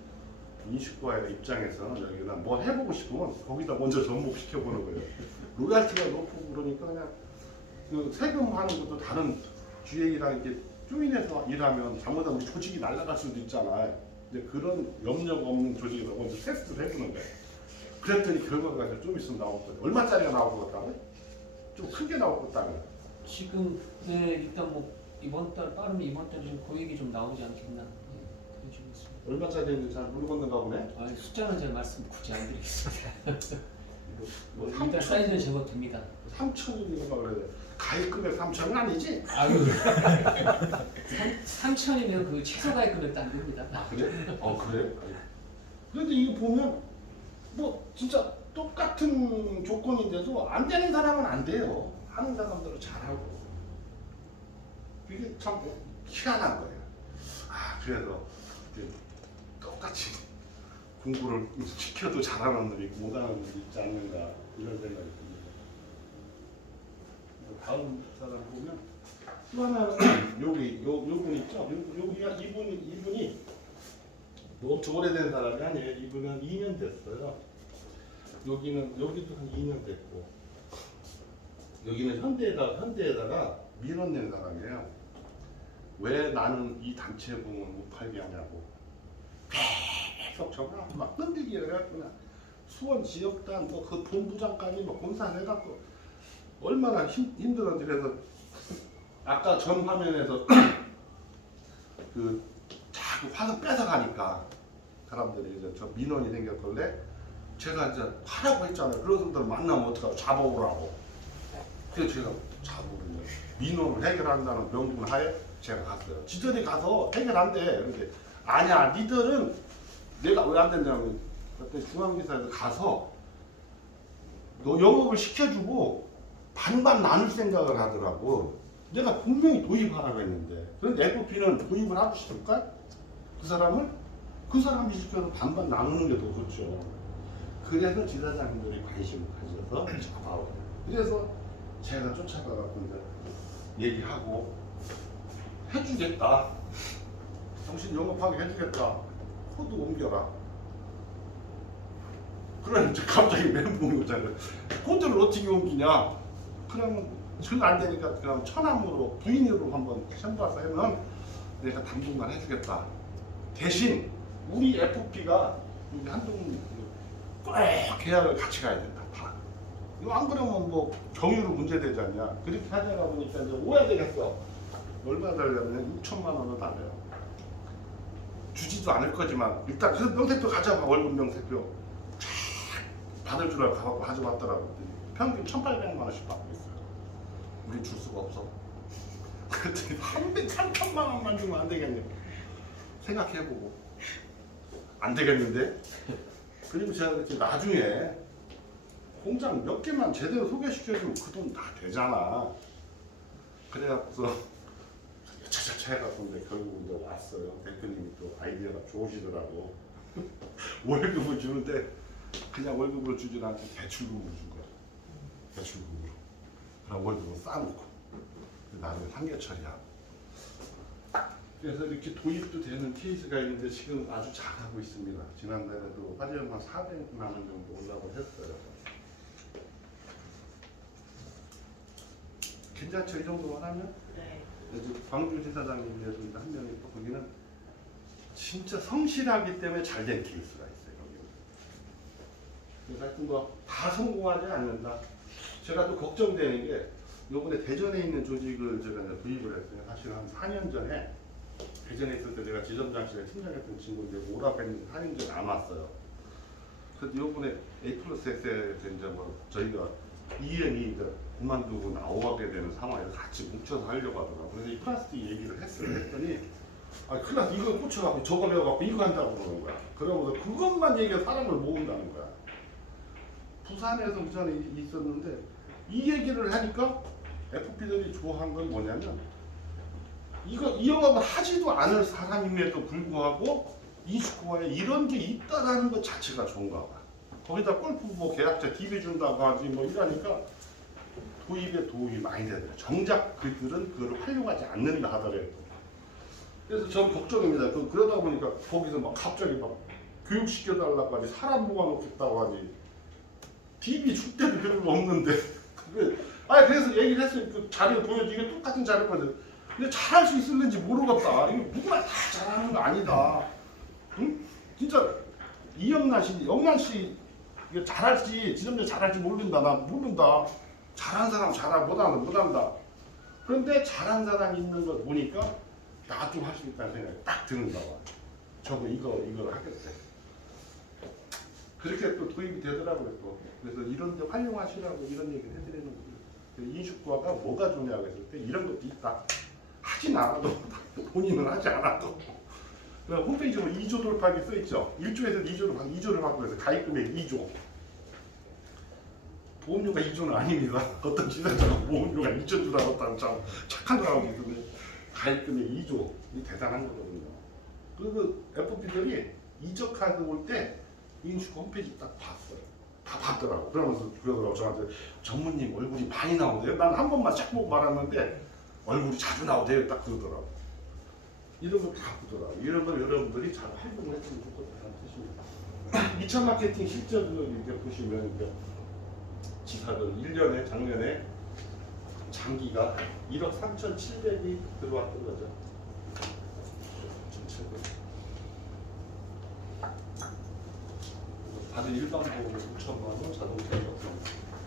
인식과의 입장에서는 여기다 뭐 해보고 싶으면 거기다 먼저 접목시켜보는 거예요. 로얄티가 높고 그러니까 그냥 그 세금 하는 것도 다른 GA랑 이렇게 조인해서 일하면 잘못하면 조직이 날아갈 수도 있잖아요. 근데 그런 염려가 없는 조직에서 먼저 테스트를 해보는 거예요. 그랬더니 결과가 좀 있으면 나왔거든요. 얼마짜리가 나올 것 같다고요? 좀 크게 나올 것 같다고요? 지금 일단 뭐 이번 달 빠르면 이번 달 좀 고액이 좀 나오지 않겠나 그래주고 있습니다. 얼마짜리인지 잘 모르겠는가 보네. 숫자는 제가 말씀 굳이 안 드리겠습니다. 뭐 일단 사이즈는 제법 됩니다. 3천이니까 그래야 돼. 가입 금액 3천은 아니지? 아유 3천이면 그 최소 가입 금액도 안 됩니다. 아 그래? 그래? 그런데 이거 보면 뭐 진짜 똑같은 조건인데도 안 되는 사람은 안 돼요. 하는 사람들은 잘하고. 이게 참 희한한 거예요. 그래서 똑같이 공부를 시켜도 잘하는 놈이 있고 못하는 놈이 있지 않는가 이런 생각이 듭니다. 다음 사람 보면 또 하나는 요분 있죠? 여기가 이분이 뭐 엄청 오래된 사람이 아니에요. 이분은 2년 됐어요. 여기도 한 2년 됐고 여기는 현대에다가 민원 낸 사람이에요. 왜 나는 이 단체 보험을 못 팔게 하냐고 계속 전화 막 끊기게 해갖고 수원 지역단 그 본부장까지 막 공사해갖고 얼마나 힘들었지. 그래서 아까 전 화면에서 그 자꾸 화석 뺏어가니까 사람들이 이제 저 민원이 생겼길래 제가 이제 하라고 했잖아요. 그런 분들 만나면 어떡하고 잡아오라고. 그래서 제가 잡아오면 민원을 해결한다는 명분 하에 제가 갔어요. 지들이 가서 해결한대. 근데 아니야, 니들은 내가 왜 안 된다면 그때 중앙지사에서 가서 너 영업을 시켜주고 반반 나눌 생각을 하더라고. 내가 분명히 도입하라고 했는데. 그런데 FP는 도입을 하고 싶을까? 그 사람을? 그 사람이 시켜서 반반 나누는 게 더 좋죠. 그래서 지사장님들이 관심을 가져서 잡아오고. 그래서 제가 쫓아가갖고 이제 얘기하고 해주겠다. 당신 영업하게 해주겠다. 코드 옮겨라. 그러니까 갑자기 멘붕이 오잖아요. 코드를 어떻게 옮기냐? 그러면 전 안 되니까 그럼 천함으로 부인으로 한번 첨부해서 하면 내가 당분간 해주겠다. 대신 우리 FP가 우리 한동 꼭 계약을 같이 가야 된다. 다. 이거 안 그러면 뭐 경유로 문제되지 않냐? 그렇게 하다가 보니까 이제 오해되겠어. 얼마 달려면 6천만 원을 달래요. 주지도 않을 거지만 일단 그 명세표 가져와. 월급 명세표 받을 줄 알고 가갖고 가져왔더라고. 평균 1,800만 원씩 받고 있어요. 우리 줄 수가 없어. 그랬더니 3천만 원만 주면 안 되겠네. 생각해보고 안 되겠는데. 그리고 제가 그랬지, 나중에 공장 몇 개만 제대로 소개시켜주면 그 돈 다 되잖아. 그래갖고서 차차차 해갖고 근데 결국 이제 왔어요. 대표님이 또 아이디어가 좋으시더라고. 월급을 주는데 그냥 월급을 주진 않고 대출금으로 준 거야. 대출금으로. 그럼 월급을 쌓아놓고 나중에 상계 처리하고. 그래서 이렇게 도입도 되는 케이스가 있는데 지금 아주 잘하고 있습니다. 지난달에도 화재금 한 400만 원 정도 올라고 했어요. 괜찮죠? 이 정도만 하면? 네. 광주지사장님에서 한 명이 또 거기는 진짜 성실하기 때문에 잘된 케이스가 있어요. 그래서 하여튼 뭐다 성공하지 않는다. 제가 또 걱정되는 게 요번에 대전에 있는 조직을 제가 이제 도입을 했어요. 사실 한 4년 전에 대전에 있을 때 내가 지점장실에 팀장했던 친구인데 오라고 했는데 4년 전에 남았어요. 그래서 요번에 A+S에서 이제 뭐 저희가 EM이 이제 그만두고 나오게 되는 상황에서 같이 뭉쳐서 하려고 하더라고요. 그래서 이 플라스틱 얘기를 했어요. 했더니 아, 큰일 났어. 이거 꽂혀갖고 저거 배워갖고 이거 한다고 그러는 거야. 그러면서 그것만 얘기해서 사람을 모은다는 거야. 부산에서 그 전에 있었는데 이 얘기를 하니까 FP들이 좋아한 건 뭐냐면 이 영업을 하지도 않을 사람임에도 불구하고 이스코어에 이런 게 있다라는 것 자체가 좋은가 봐. 거기다 골프 뭐 계약자 DB 준다고 하지 뭐 이러니까 도입에 도움이 많이 되더라고요. 정작 그들은 그걸 활용하지 않는다 하더라도. 그래서 저는 걱정입니다. 그러다 보니까 거기서 막 갑자기 막 교육시켜달라고 하지, 사람 모아놓겠다고 하지, DB 줄 때도 별로 없는데. 그래서 얘기를 했어요. 그 자료 보여주기가 똑같은 자료거든. 근데 잘할 수 있을는지 모르겠다. 이거 누구나 다 잘하는 거 아니다. 응? 진짜 영란 씨 이거 잘할지 지점장 잘할지 모른다. 나 모른다. 잘한 사람 잘하고 못한다. 그런데 잘한 사람이 있는 걸 보니까 나도 할 수 있다는 생각이 딱 드는가 봐. 저거 이걸 하겠대. 그렇게 또 도입이 되더라고요. 또. 그래서 이런 데 활용하시라고 이런 얘기를 해드리는 거예요. 인식과가 뭐가 좋냐고 했을 때 이런 것도 있다. 하진 않아도 본인은 하지 않아도. 홈페이지에 2조 돌파하기 써있죠. 1조에서 2조를 받고 해서 가입금액 2조. 보험료가 2조는 아닙니다. 어떤 지사장은 보험료가 2조 줄 알았다고 참 착한 사람이 있는데 가입금액 2조. 이 대단한 거거든요. 그리고 FP들이 이적 카드 올 때 인슈코 홈페이지 딱 봤어요. 다 봤더라고. 그러더라고 저한테 전무님 얼굴이 많이 나오대요. 난 한 번만 쫙 보고 말았는데 얼굴이 자주 나오대요. 딱 그러더라고. 이런 거 다 보더라고. 이런 걸 여러분들이 잘 활용을 했으면 좋겠다는 뜻입니다. 2차 마케팅 실적을 이제 보시면 이제 지사들 1년에 작년에 장기가 1억 3,700이 들어왔던 거죠. 다들 일반 보험은 6천만 원, 자동차 보험.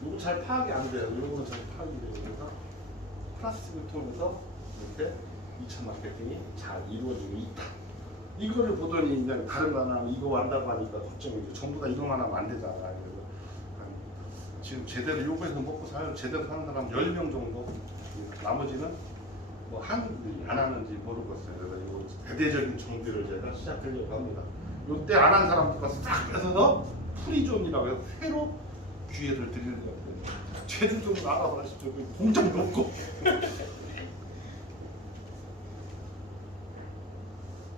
이거 잘 파악이 안 돼요. 이거는 잘 파악이 돼요. 그래서 플라스틱을 통해서 이렇게 2차 마케팅이 잘 이루어지고 있다. 이거를 보더니 이제 다른 거 하나 이거 한다고 하니까 걱정이죠. 전부 다 이거만 하면 안 되잖아. 그래서 지금 제대로 요거에서 먹고 살 제대로 사는 사람 10명 정도. 나머지는 뭐 하는지 안 하는지 모르겠어요. 그래서 이거 대대적인 정비를 제가 시작하려고 합니다. 요때 안 한 사람들과 싹 뺏어서 프리존이라고 해서 새로 기회를 드리는 거예요. 쟤들 좀 알아봐주십시오. 공장도 없고.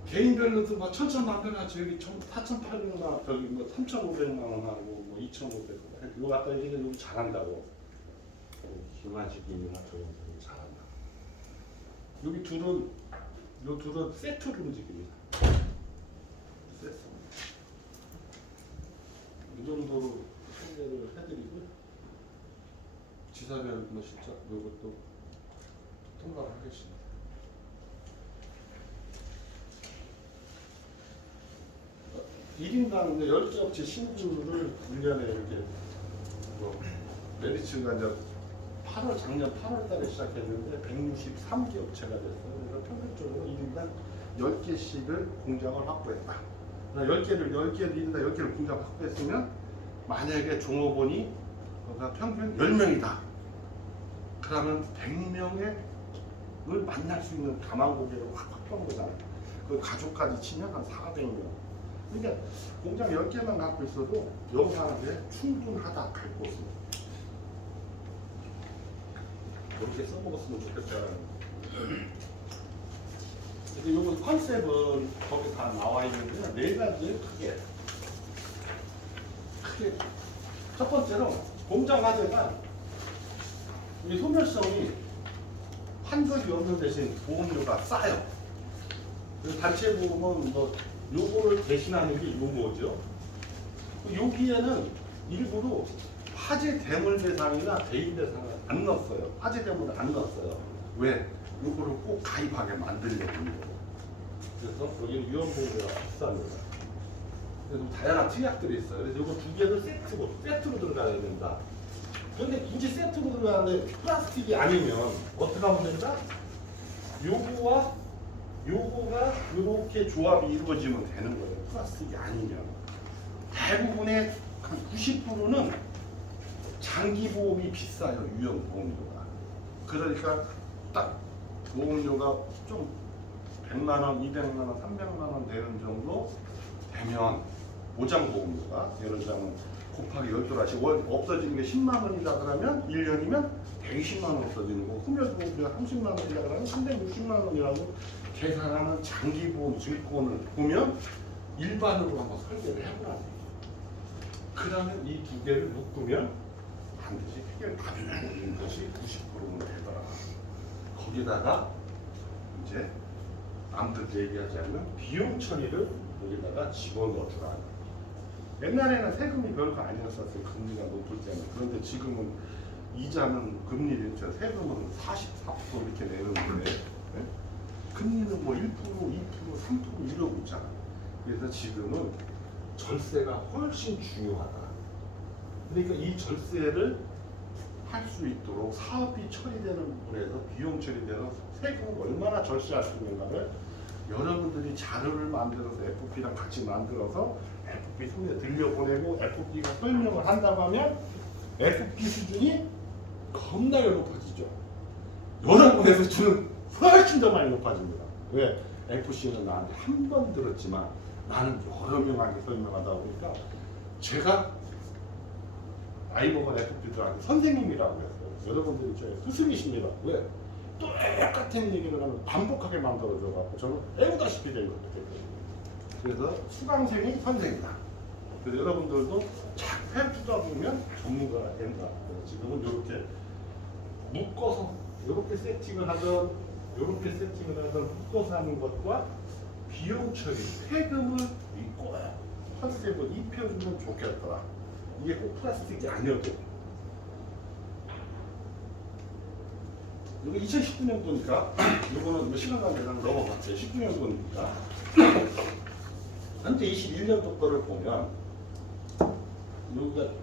개인별로도 막 천천만별하지. 여기 4,800만 원, 저기 뭐 3,500만 원 하고 뭐 2,500만 원. 이거 아까 얘기했는데 여기 잘한다고. 김한식님이나 저 영상이 잘한다. 여기 둘은 요 둘은 세트로 움직입니다. 세트. 이 정도로 소개를 해드리고 지사별 뭐 진짜 이것도 통과를 하겠습니다. 어, 1인당 10개 업체 신주를 1년에 이렇게 뭐 메리츠가 이제 작년 8월 달에 시작했는데 163개 업체가 됐어요. 그래서 평균적으로 1인당 10개씩을 공장을 확보했다. 10개를 10개를 공장 확보했으면 만약에 종업원이 평균 10명이다. 그러면 100명을 만날 수 있는 가망 고객을 확 확보한 거잖아요. 그 가족까지 치면 한 400명. 그러니까 공장 10개만 갖고 있어도 영상에 충분하다 갈 곳은. 그렇게 써먹었으면 좋겠다. 근데 요거 컨셉은 거기 다 나와 있는데 4가지 크게 첫 번째로 공장 화재가 이 소멸성이 환급이 없는 대신 보험료가 싸요. 그래서 단체 보험은 뭐 요거를 대신하는 게 요거죠. 여기에는 일부러 화재 대물 배상이나 대인 배상을 안 넣었어요. 화재 대물을 안 넣었어요. 왜? 요거를 꼭 가입하게 만들려고 합니다. 그래서 여기는 위험보험료가 비쌉니다. 그래서 다양한 특약들이 있어요. 그래서 요거 2개를 세트로 들어가야 된다. 그런데 굳이 세트로 들어가는데 플라스틱이 아니면 어떻게 하면 된다? 요거와 요거가 이렇게 조합이 이루어지면 되는 거예요. 플라스틱이 아니면. 대부분의 한 90%는 장기 보험이 비싸요. 유형 보험료가. 그러니까 딱 보험료가 좀 100만 원, 200만 원, 300만 원 되는 정도 되면 보장 보험료가 예를 들자면 곱하기 12를 하시고 없어지는 게 10만 원이다 그러면 1년이면 120만 원 없어지는 거고 후면 보험료가 30만 원이다 그러면 360만 원이라고 계산하는 장기 보험 증권을 보면 일반으로 한번 설계를 해보라. 그러면 이 2개를 묶으면 반드시 해결 가능한 것이 90%는 되더라. 거기다가 이제 남들 얘기하지 않는 비용 처리를 여기다가 집어넣어주라. 옛날에는 세금이 별거 아니었었어요. 금리가 높을 때는. 그런데 지금은 이자는 금리 세금은 44% 이렇게 내는데 네? 금리는 뭐 1%, 2%, 3% 이러고 있잖아. 그래서 지금은 절세가 훨씬 중요하다. 그러니까 이 절세를 할 수 있도록 사업이 처리되는 부분에서 비용 처리돼서 세금을 얼마나 절세할 수 있는가를 여러분들이 자료를 만들어서 FP랑 같이 만들어서 FP 손에 들려보내고 FP가 설명을 한다고 하면 FP 수준이 겁나게 높아지죠. 여러분의 수준은 훨씬 더 많이 높아집니다. 왜? FC는 나한테 한 번 들었지만 나는 여러 명한테 설명하다 보니까 제가 나이 먹은 FP들한테 선생님이라고 했어요. 여러분들이 저의 스승이십니다. 왜? 똑같은 얘기를 하면 반복하게 만들어줘갖고 저는 애우다시피 된 것도 됐거든요. 그래서 수강생이 선생이다. 그래서 여러분들도 잘 해주다 보면 전문가가 된다. 그래서 지금은 이렇게 묶어서 이렇게 세팅을 하던 이렇게 세팅을 하던 묶어서 하는 것과 비용 처리, 세금을 꼭 컨셉을 입혀주면 좋겠더라. 이게 꼭 플라스틱이 아니어도 이거 2019년도니까 이거는 뭐 시간과 대상 넘어갔어요. 19년도니까 현재 21년도 거를 보면 여기가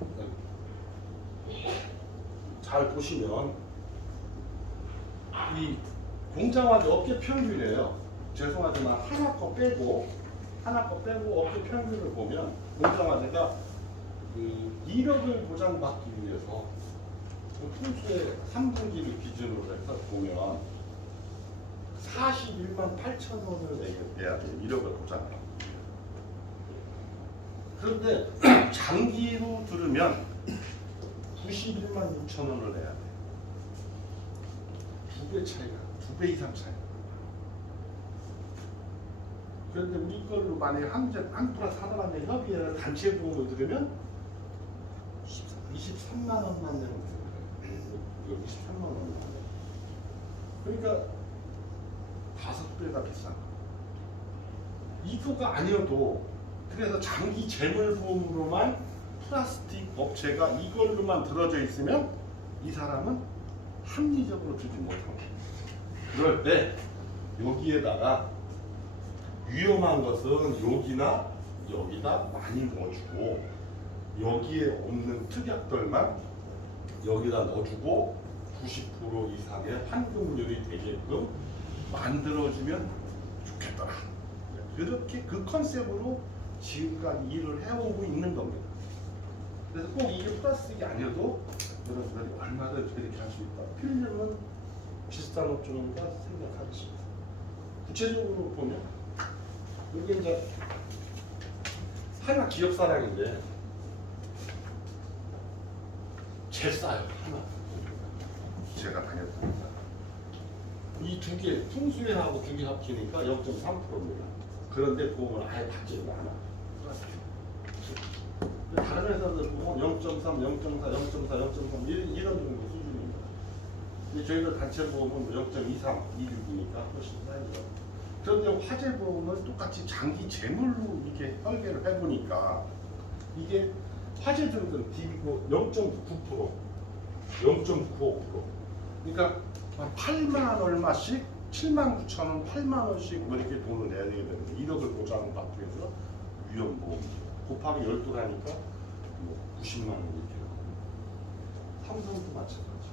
잘 보시면 이 공장화재 업계 평균이에요. 죄송하지만 하나 거 빼고 업계 평균을 보면 공장화재가 그 1억을 보장받기 위해서 풍수의 3분기를 기준으로 해서 보면 41만 8천 원을 내야 돼요. 1억을 보장받기 위해서. 그런데 장기로 들으면 91만 6천 원을 내야 돼요. 2배 차이가, 2배 이상 차이. 그런데 우리 걸로 만약에 한 플러스 하나만 협의해서 단체 보험을 들으면 23만 원만 내면 돼요. 23만 원만 내요. 그러니까 5배가 비싼 거. 이거가 아니어도 그래서 장기 재물보험으로만 플라스틱 업체가 이걸로만 들어져 있으면 이 사람은 합리적으로 들지 못한 거예요. 그럴 때 여기에다가 위험한 것은 여기나 여기다 많이 넣어주고 여기에 없는 특약들만 여기다 넣어주고 90% 이상의 환급률이 되게끔 만들어주면 좋겠더라. 그렇게 그 컨셉으로 지금까지 일을 해오고 있는 겁니다. 그래서 꼭 이게 플라스틱이 아니어도 여러분들이 얼마든지 이렇게 할 수 있다. 필름은 비슷한 업종인가 생각하겠습니다. 구체적으로 보면 여기 이제 하나 기업사랑인데 제일 싸요. 하나 제가 다녔습니다. 이 두 개 풍수해하고 두 개 합치니까 0.3%입니다. 그런데 보험을 아예 받지를 않아. 다른 회사들 보면 0.3, 0.4, 0.4, 0.3 이런 정도 수준입니다. 근데 저희들 단체 보험은 0.23, 26이니까 훨씬 싸죠. 그런데 화재 보험은 똑같이 장기 재물로 이렇게 설계를 해보니까 이게 화재 등등 DB고 0.9%, 0.95%. 그러니까 한 8만 얼마씩, 7만 9천 원, 8만 원씩 뭐 이렇게 돈을 내야 되게 되는데 1억을 보장받기 위해서 위험보험 곱하기 12하니까 뭐 90만 원 이렇게 나옵니다. 삼성도 마찬가지.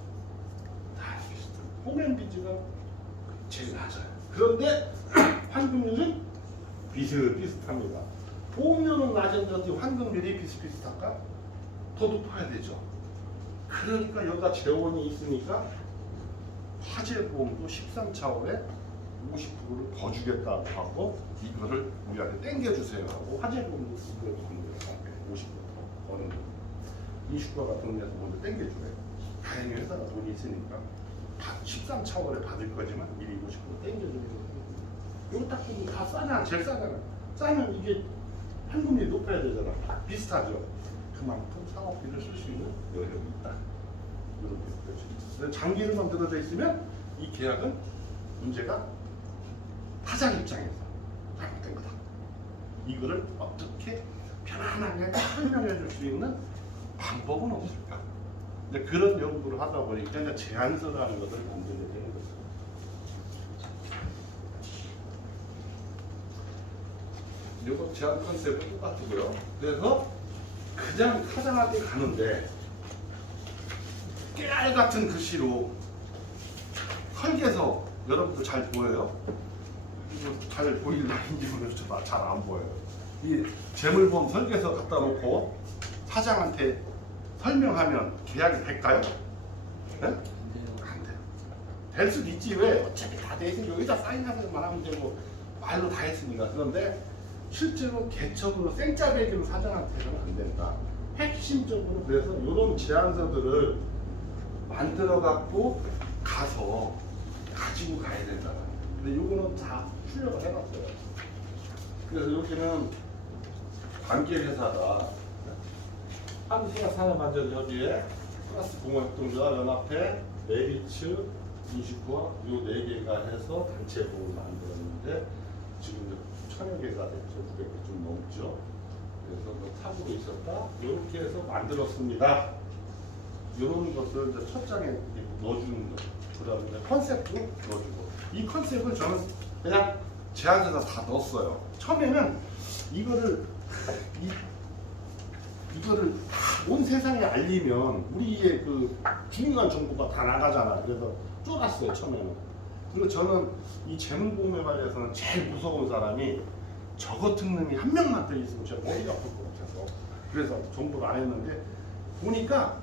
다 비슷해요. 홈앤비즈가 제일 낮아요. 그런데 환급률은 비슷비슷합니다. 보험료는 낮은데 환급률이 비슷비슷할까? 더 높아야 되죠. 그러니까 여기다 재원이 있으니까 화재보험도 13차원에 50%를 더 주겠다고 하고 이거를 우리한테 땡겨주세요 하고 화재보험도 이걸 받는 거예요. 50% 어느 이슈가가 돈 내서 먼저 땡겨줘요. 다행히 회사가 돈이 있으니까 13차원에 받을 거지만 미리 50% 땡겨주는 거예요. 이거 딱 보면 다 싸잖아. 제일 싸잖아. 싸면 이게 환급률이 높아야 되잖아. 비슷하죠. 그만큼 사업비를 쓸 수 있는 여력이 있다. 이런 게 있죠. 장기로만 들어져 있으면 이 계약은 문제가 타장 입장에서 잘못된 거다. 이거를 어떻게 편안하게 설명해 줄 수 있는 방법은 없을까? 근데 그런 연구를 하다 보니까 이제 제안서라는 것을 만들게 되는 거죠. 이거 제안 컨셉은 똑같고요. 그래서 그냥 타장하게 가는데 깨알 같은 글씨로 설계서 여러분들 잘 보여요? 이거 잘 보일라는지 모르겠지만 잘 안 보여요. 이 재물보험 설계서 갖다 놓고 사장한테 설명하면 계약이 될까요? 네? 안 돼요. 될 수도 있지. 왜? 어차피 다 돼 있으니까 여기다 사인하기만 하면 되고 말로 다 했으니까. 그런데 실제로 개척으로 생짜배기로 사장한테는 안 된다. 핵심적으로 그래서 이런 제안서들을 만들어 갖고 가서 가지고 가야 된다. 근데 요거는 다 출력을 해놨어요. 그래서 여기는 관계회사다. 한국산업안전협의회, 플러스 공업동조합 연합회, 메리츠, 인슈코아 요 4개가 해서 단체 보험을 만들었는데 지금 천여 개가 됐죠. 900개 좀 넘죠. 그래서 뭐 탑으로 있었다. 이렇게 해서 만들었습니다. 이런 것을 이제 첫 장에 넣어주는 거. 그다음에 컨셉도 넣어주고 이 컨셉을 저는 그냥 제안서에다 다 넣었어요. 처음에는 이거를 이거를 온 세상에 알리면 우리의 그 중요한 정보가 다 나가잖아. 그래서 쫄았어요 처음에는. 그리고 저는 이 재물보험에 관해서는 제일 무서운 사람이 저 같은 놈이 한 명만 더 있으면 제가 머리가 아플 것 같아서 그래서 정보를 안 했는데 보니까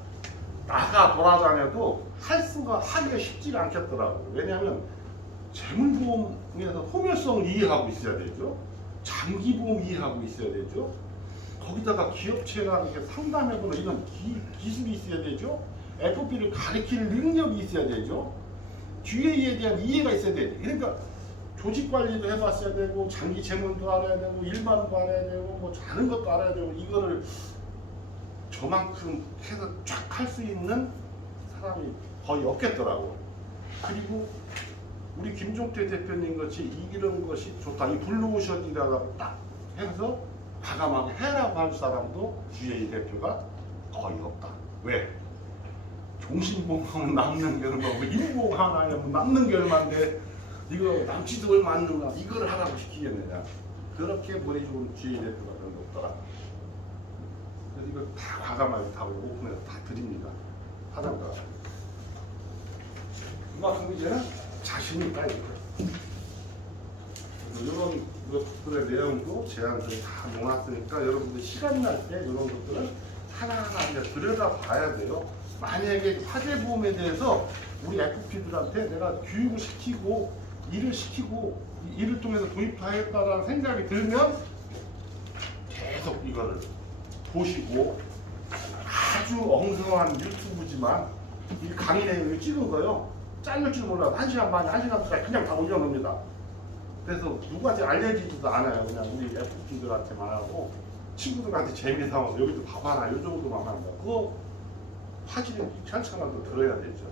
나가 돌아다녀도 하기가 쉽지가 않겠더라고요. 왜냐하면 재물보험에서 소멸성을 이해하고 있어야 되죠. 장기보험 이해하고 있어야 되죠. 거기다가 기업체랑 이렇게 상담해보는 이런 기술이 있어야 되죠. FP를 가리킬 능력이 있어야 되죠. GA에 대한 이해가 있어야 되죠. 그러니까 조직 관리도 해봤어야 되고 장기 재물도 알아야 되고 일반도 알아야 되고 뭐 다른 것도 알아야 되고 이거를 저만큼 해서 쫙 할 수 있는 사람이 거의 없겠더라고. 그리고 우리 김종태 대표님 같이 이런 것이 좋다. 이 블루오션이라고 딱 해서 과감하게 해라고 할 사람도 GA 대표가 거의 없다. 왜? 종신보험하면 남는 게 얼마고 인보험 하나 하면 남는 게 얼마인데 이거 남지도 얼마 안 되나 이걸 하라고 시키겠느냐. 그렇게 머리 좋은 GA 대표가 그런 게 없더라. 그래서 이거 다 과감하게 다 오픈해서 다 드립니다. 사장가. 그만큼 이제는 자신이 있다 이거예요. 이런 것들의 내용도 제안들을 다 놓았으니까 여러분들 시간 날 때 이런 것들은 하나하나 이제 들여다봐야 돼요. 만약에 화재보험에 대해서 우리 FP들한테 내가 교육을 시키고 일을 통해서 도입하겠다라는 생각이 들면 계속 이거를 보시고 아주 엉성한 유튜브지만 이 강의 내용을 찍은 거요. 자를 줄 몰라도 1시간 반에 1시간 동안 그냥 다 올려놓습니다. 그래서 누구한테 알려지지도 않아요. 그냥 우리 FP들한테만 하고 친구들한테 재미삼아서 여기도 봐봐라 이 정도만 한다. 그거 화질이 현창화도 들어야 되죠.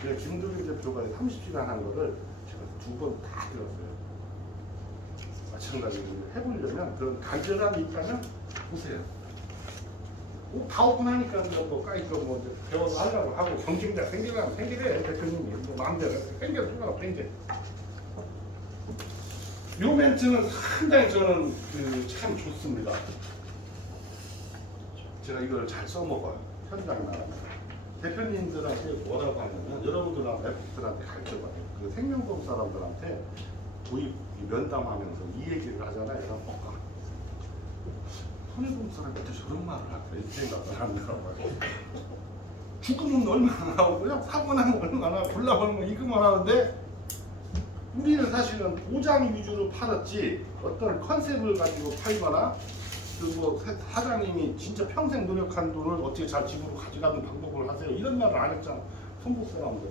그래서 김두길 대표가 30시간 한 거를 제가 2번 다 들었어요. 마찬가지로 해보려면 그런 간절함이 있다면 보세요. 다 오픈하니까 뭐 까이거 뭐 이제 배워서 하려고 하고 경쟁자 생기려면 생기래 대표님이 뭐 마음대로 생겨 주려고 생겨. 요 멘트는 상당히 저는 참 좋습니다. 제가 이걸 잘 써먹어요. 현장 나가면 대표님들한테 뭐라고 하냐면 여러분들하고 FP들한테 가르쳐봐요. 그 생명보험 사람들한테 도입 면담하면서 이 얘기를 하잖아요. 그래서 손해보험 사람한테 저런 말을 할까 이 생각을 하더라고요. 죽으면 얼마나 나오고요, 사고 나면 얼마나, 불나버리면 이거만 하는데 우리는 사실은 보장 위주로 팔았지 어떤 컨셉을 가지고 팔거나 그뭐 사장님이 진짜 평생 노력한 돈을 어떻게 잘 집으로 가져가는 방법을 하세요 이런 말을 안 했잖아. 손목 사람들.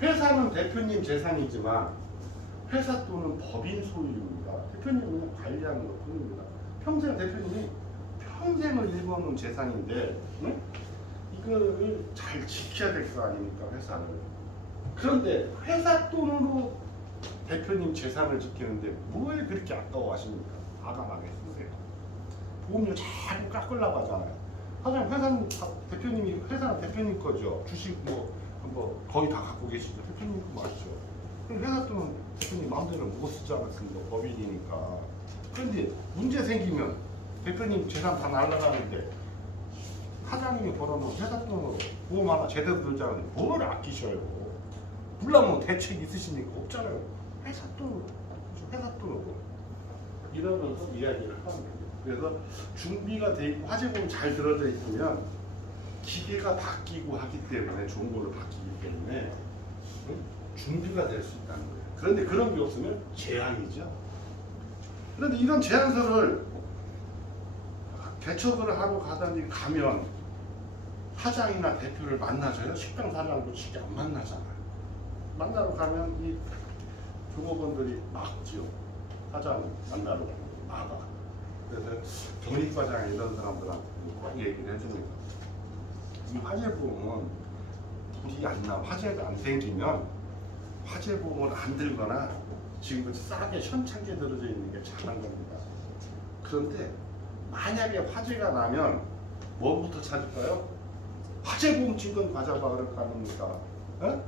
회사는 대표님 재산이지만 회사 돈은 법인 소유입니다. 대표님은 관리하는 것 뿐입니다. 평생 대표님이 평생을 일궈놓은 재산인데 응? 이거를 잘 지켜야 될 거 아닙니까 회사를. 그런데 회사 돈으로 대표님 재산을 지키는데 뭘 그렇게 아까워하십니까? 과감하게 쓰세요. 보험료 자꾸 깎으려고 하잖아요. 사장님 회사는 대표님이 회사는 대표님 거죠. 주식 뭐 거의 다 갖고 계시죠. 대표님 거 맞죠. 그럼 회사 돈은 대표님 마음대로 못 쓰지 않았습니까? 법인이니까. 그런데 문제 생기면 대표님 재산 다 날라가는데 사장님이 벌어놓은 회사 돈으로 보험 하나 제대로 들지 않은데 뭘 아끼셔요? 물론 대책 있으시니까 없잖아요. 회사 돈으로 이러면서 이야기를 하는 거예요. 그래서 준비가 돼 있고 화재보험이 잘 들어져 있으면 기계가 바뀌고 하기 때문에 좋은 걸로 바뀌기 때문에 준비가 될 수 있다는 거예요. 그런데 그런 게 없으면 재앙이죠. 그런데 이런 제안서를 개척을 하러 가다니 가면 사장이나 대표를 만나줘요? 식당 사장도 진짜 안 만나잖아요. 만나러 가면 이 종업원들이 막지요. 사장 만나러 나가. 그래서 정립과장 이런 사람들한테 꼭 얘기를 해줍니다. 이 화재보험은 불이 안 나, 화재가 안 생기면 화재보험을 안 들거나 지금 싸게 현찮게 들어져 있는 게 잘한 겁니다. 그런데 만약에 화재가 나면 뭐부터 찾을까요? 화재보험 증권 가져봐 그럴 거 아닙니까? 어?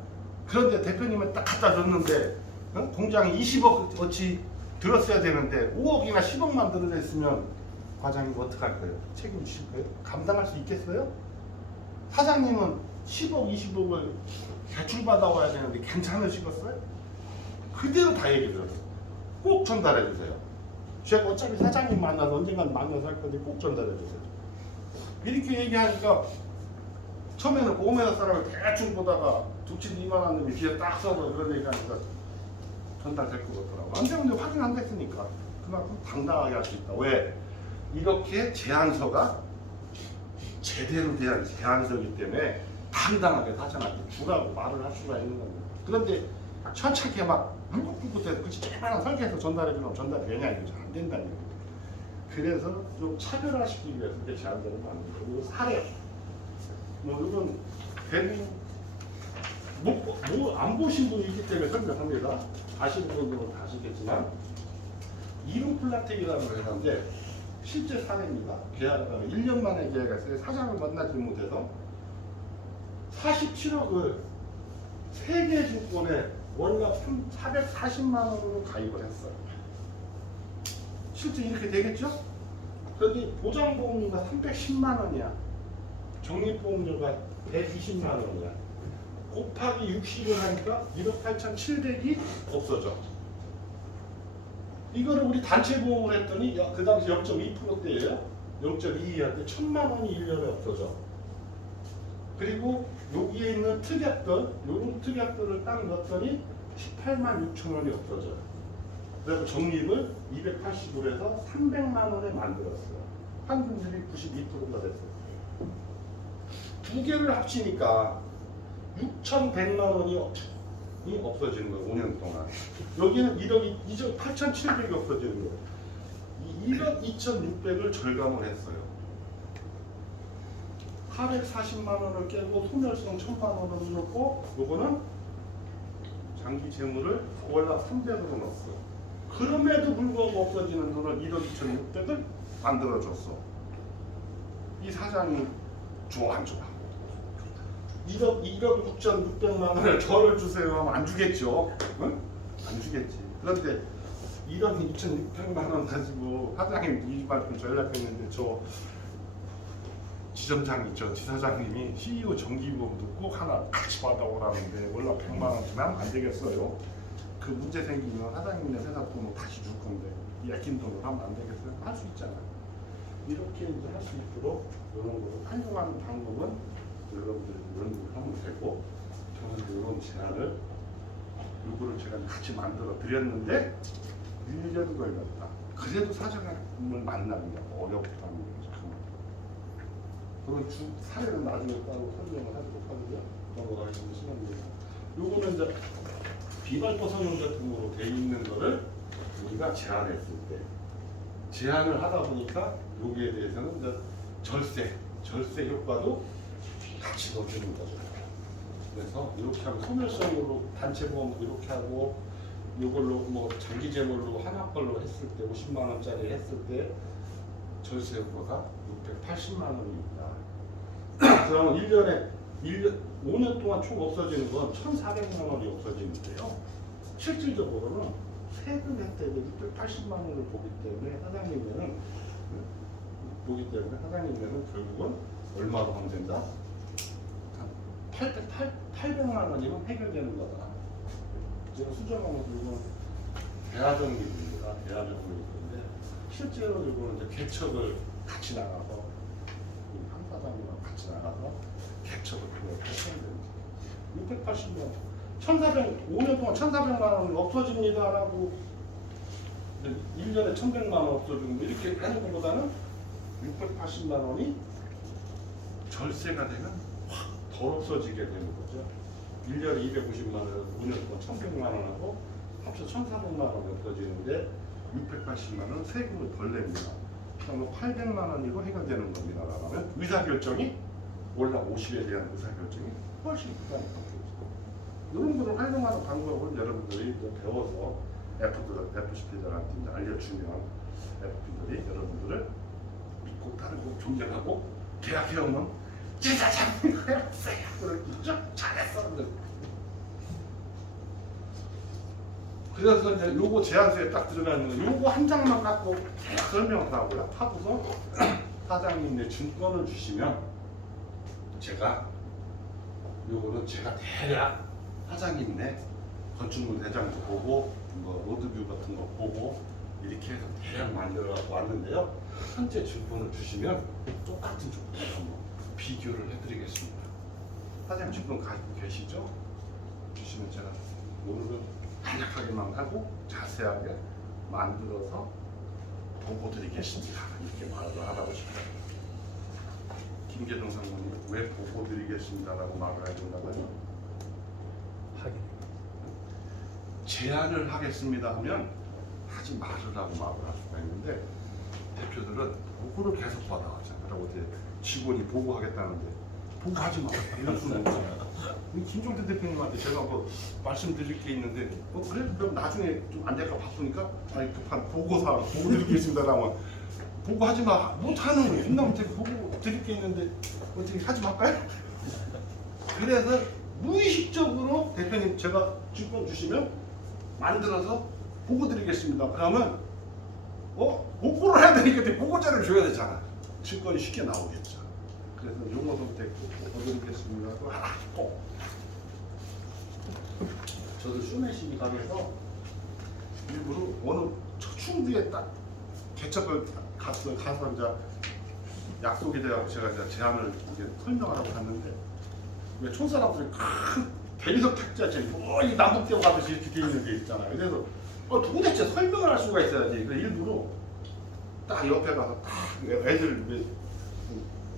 그런데 대표님은 딱 갖다 줬는데 공장이 20억어치 들었어야 되는데 5억이나 10억만 들어져 있으면 과장님 어떡할 거예요? 책임지실 거예요? 감당할 수 있겠어요? 사장님은 10억, 20억을 대출받아와야 되는데 괜찮으시겠어요? 그대로 다 얘기 들었어요. 꼭 전달해 주세요. 제가 어차피 사장님 만나서 언젠간 만나서 할 건데 꼭 전달해 주세요. 이렇게 얘기하니까 처음에는 보험회사 사람을 대충 보다가 두친 이만한 놈이 뒤에 딱 써서 그런 얘기하니까 전달될 것 같더라고. 안 되면 확인 안 됐으니까 그만큼 당당하게 할 수 있다. 왜? 이렇게 제안서가 제대로 된 제안서이기 때문에 당당하게 사장한테 주라고 말을 할 수가 있는 겁니다. 그런데 천착해 막 묵묵부터 그치 조그마한 설계해서 전달해 주면 전달이 되냐 이거 잘 안 된다는 거예요. 그래서 좀 차별화시키기 위해서 이렇게 제안서를 만든 거예요. 그리고 사례 이건 대부분 안 보신 분이 있기 때문에 설명합니다. 아시는 분들은 다 아시겠지만 이룸플라텍이라는 회사인데 실제 사례입니다. 계약 1년 만에 계약했어요. 사장을 만나지 못해서 47억을 3개 주권에 월납 440만 원으로 가입을 했어요. 실제 이렇게 되겠죠? 그런데 보장보험료가 310만 원이야. 적립보험료가 120만 원이야. 곱하기 60을 하니까 1억 8,700이 없어져. 이거를 우리 단체 보험을 했더니 그 당시 0.2%대예요. 0.22할 때 1,000만 원이 1년에 없어져. 그리고 여기에 있는 특약들, 요런 특약들을 딱 넣었더니 18만 6천 원이 없어져요. 그래서 적립을 280으로 해서 300만 원에 만들었어요. 환급률이 92%가 됐어요. 두 개를 합치니까 6,100만 원이 없어지는 거예요. 5년 동안. 여기는 1억 8,700이 없어지는 거예요. 1억 2,600을 절감을 했어요. 440만 원을 깨고 소멸성 1,000만 원을 넣고 요거는 장기 재물을 월납 300으로 넣었어요. 그럼에도 불구하고 없어지는 돈을 1억 2,600을 만들어줬어. 이 사장이 좋아 안 좋아? 1억 6,600만 원을 저를 주세요 하면 안 주겠죠. 응? 안 주겠지. 그런데 1억 2,600만 원 가지고 사장님 이만큼 전략했는데 저 지점장 있죠. 지사장님이 CEO 정기보험도 꼭 하나 같이 받아오라는데 월납 100만 원 주면 안 되겠어요. 그 문제 생기면 사장님네 회사 돈을 다시 줄 건데 이 아낀 돈으로 하면 안 되겠어요? 할 수 있잖아요. 이렇게 이제 할 수 있도록 이런 거를 활용하는 방법은 여러분들이 이런 걸 하면 되고 저는 이런 제안을 이거를 제가 같이 만들어 드렸는데 1년이 걸렸다. 그래도 사장을 만나는 게 어렵다는 거죠. 그런 사례는 나중에 따로 설명을 하도록 하고요. 넘어가겠습니다. 시간입니다. 요거는 이제 비발포 성형 제품으로 돼 있는 거를 우리가 제안했을 때 제안을 하다 보니까 여기에 대해서는 이제 절세 효과도 같이 넣어주는 거죠. 그래서 이렇게 하면 소멸성으로 단체 보험 이렇게 하고 이걸로 뭐 장기 재물로 하나 걸로 했을 때 50만 원짜리 했을 때 절세 효과가 680만 원입니다. 그러면 5년 동안 총 없어지는 건 1,400만 원이 없어지는데요. 실질적으로는 세금 혜택을 680만 원을 보기 때문에 사장님네는 결국은 얼마로 하면 된다? 800만 원이면 해결되는 거다. 제가 수정하면서 이건 대하정립입니다. 대하정립인데 실제로 이거는 이제 개척을 같이 나가서 한 사장님과 같이 나가서 개척을 하셔야 됩니다. 680만 5년 동안 1,400만 원이 없어집니다라고 1년에 1,100만 원 없어지고 이렇게 하는 것보다는 680만 원이 절세가 되면 확 덜 없어지게 되는 거죠. 1년에 250만 원, 5년 동안 1,100만 원하고 합쳐 1,400만 원이 없어지는데 680만 원 세금을 덜 냅니다. 그러면 800만 원이고 해결되는 겁니다. 라면 의사결정이 월납 50에 대한 의사결정이 훨씬 크다는 거죠. 이런 거를 활용하는 방법을 여러분들이 배워서 FCP들한테 알려주면 FP들이 여러분들을 믿고 따르고 존경하고 계약해오면 제자장님 해봤어요. 그랬죠? 잘했어. 그래서 이제 요거 제안서에 딱 들어가는 거 요거 한 장만 갖고 설명을 하고요. 하고서 사장님의 증권을 주시면 제가 요거는 제가 대략 사장님네 건축물 대장도 보고 뭐 로드뷰 같은 거 보고 이렇게 해서 대략 만들어 갖고 왔는데요. 현재 증권을 주시면 똑같은 조건을 한번 비교를 해드리겠습니다. 사장님 증권 가지고 계시죠? 주시면 제가 오늘은 간략하게만 하고 자세하게 만들어서 보고 드리겠습니다. 이렇게 말을 하고 싶어요. 김계동 상무님 왜 보고 드리겠습니다라고 말을 해야 된다고요? 제안을 하겠습니다 하면 하지 말으라고 말을 할 수가 있는데 대표들은 보고를 계속 받아왔잖아요. 그리고 이제 직원이 보고하겠다는데 보고하지 마 이럴 수는 없잖아요. 김종태 대표님한테 제가 뭐 말씀드릴 게 있는데 그래 그럼 나중에 좀 안 될까 바쁘니까 아니 급한 보고사항 보고 드리겠습니다라고 보고하지 마 못하는 거예요. 김남태 보고 드릴 게 있는데 어떻게 하지 말까요? 그래서 무의식적으로 대표님 제가 증권 주시면 만들어서 보고 드리겠습니다. 그러면 보고를 해야 되니까 보고자를 줘야 되잖아. 증권이 쉽게 나오겠죠. 그래서 용어도 됐고 보고 드리겠습니다. 꼭 저도 수매식이 가면서 일부러 어느 충주에 딱 개척을 가서 이제 약속이 돼가지고 제가 이제 제안을 이제 설명하라고 갔는데 왜 촌사람들이 큰 대리석 탁자처럼 멀리 남북대로 가듯이 이렇게 돼 있는 게 있잖아요. 그래서 도대체 설명을 할 수가 있어야지. 그래서 일부러 딱 옆에 가서 딱 애들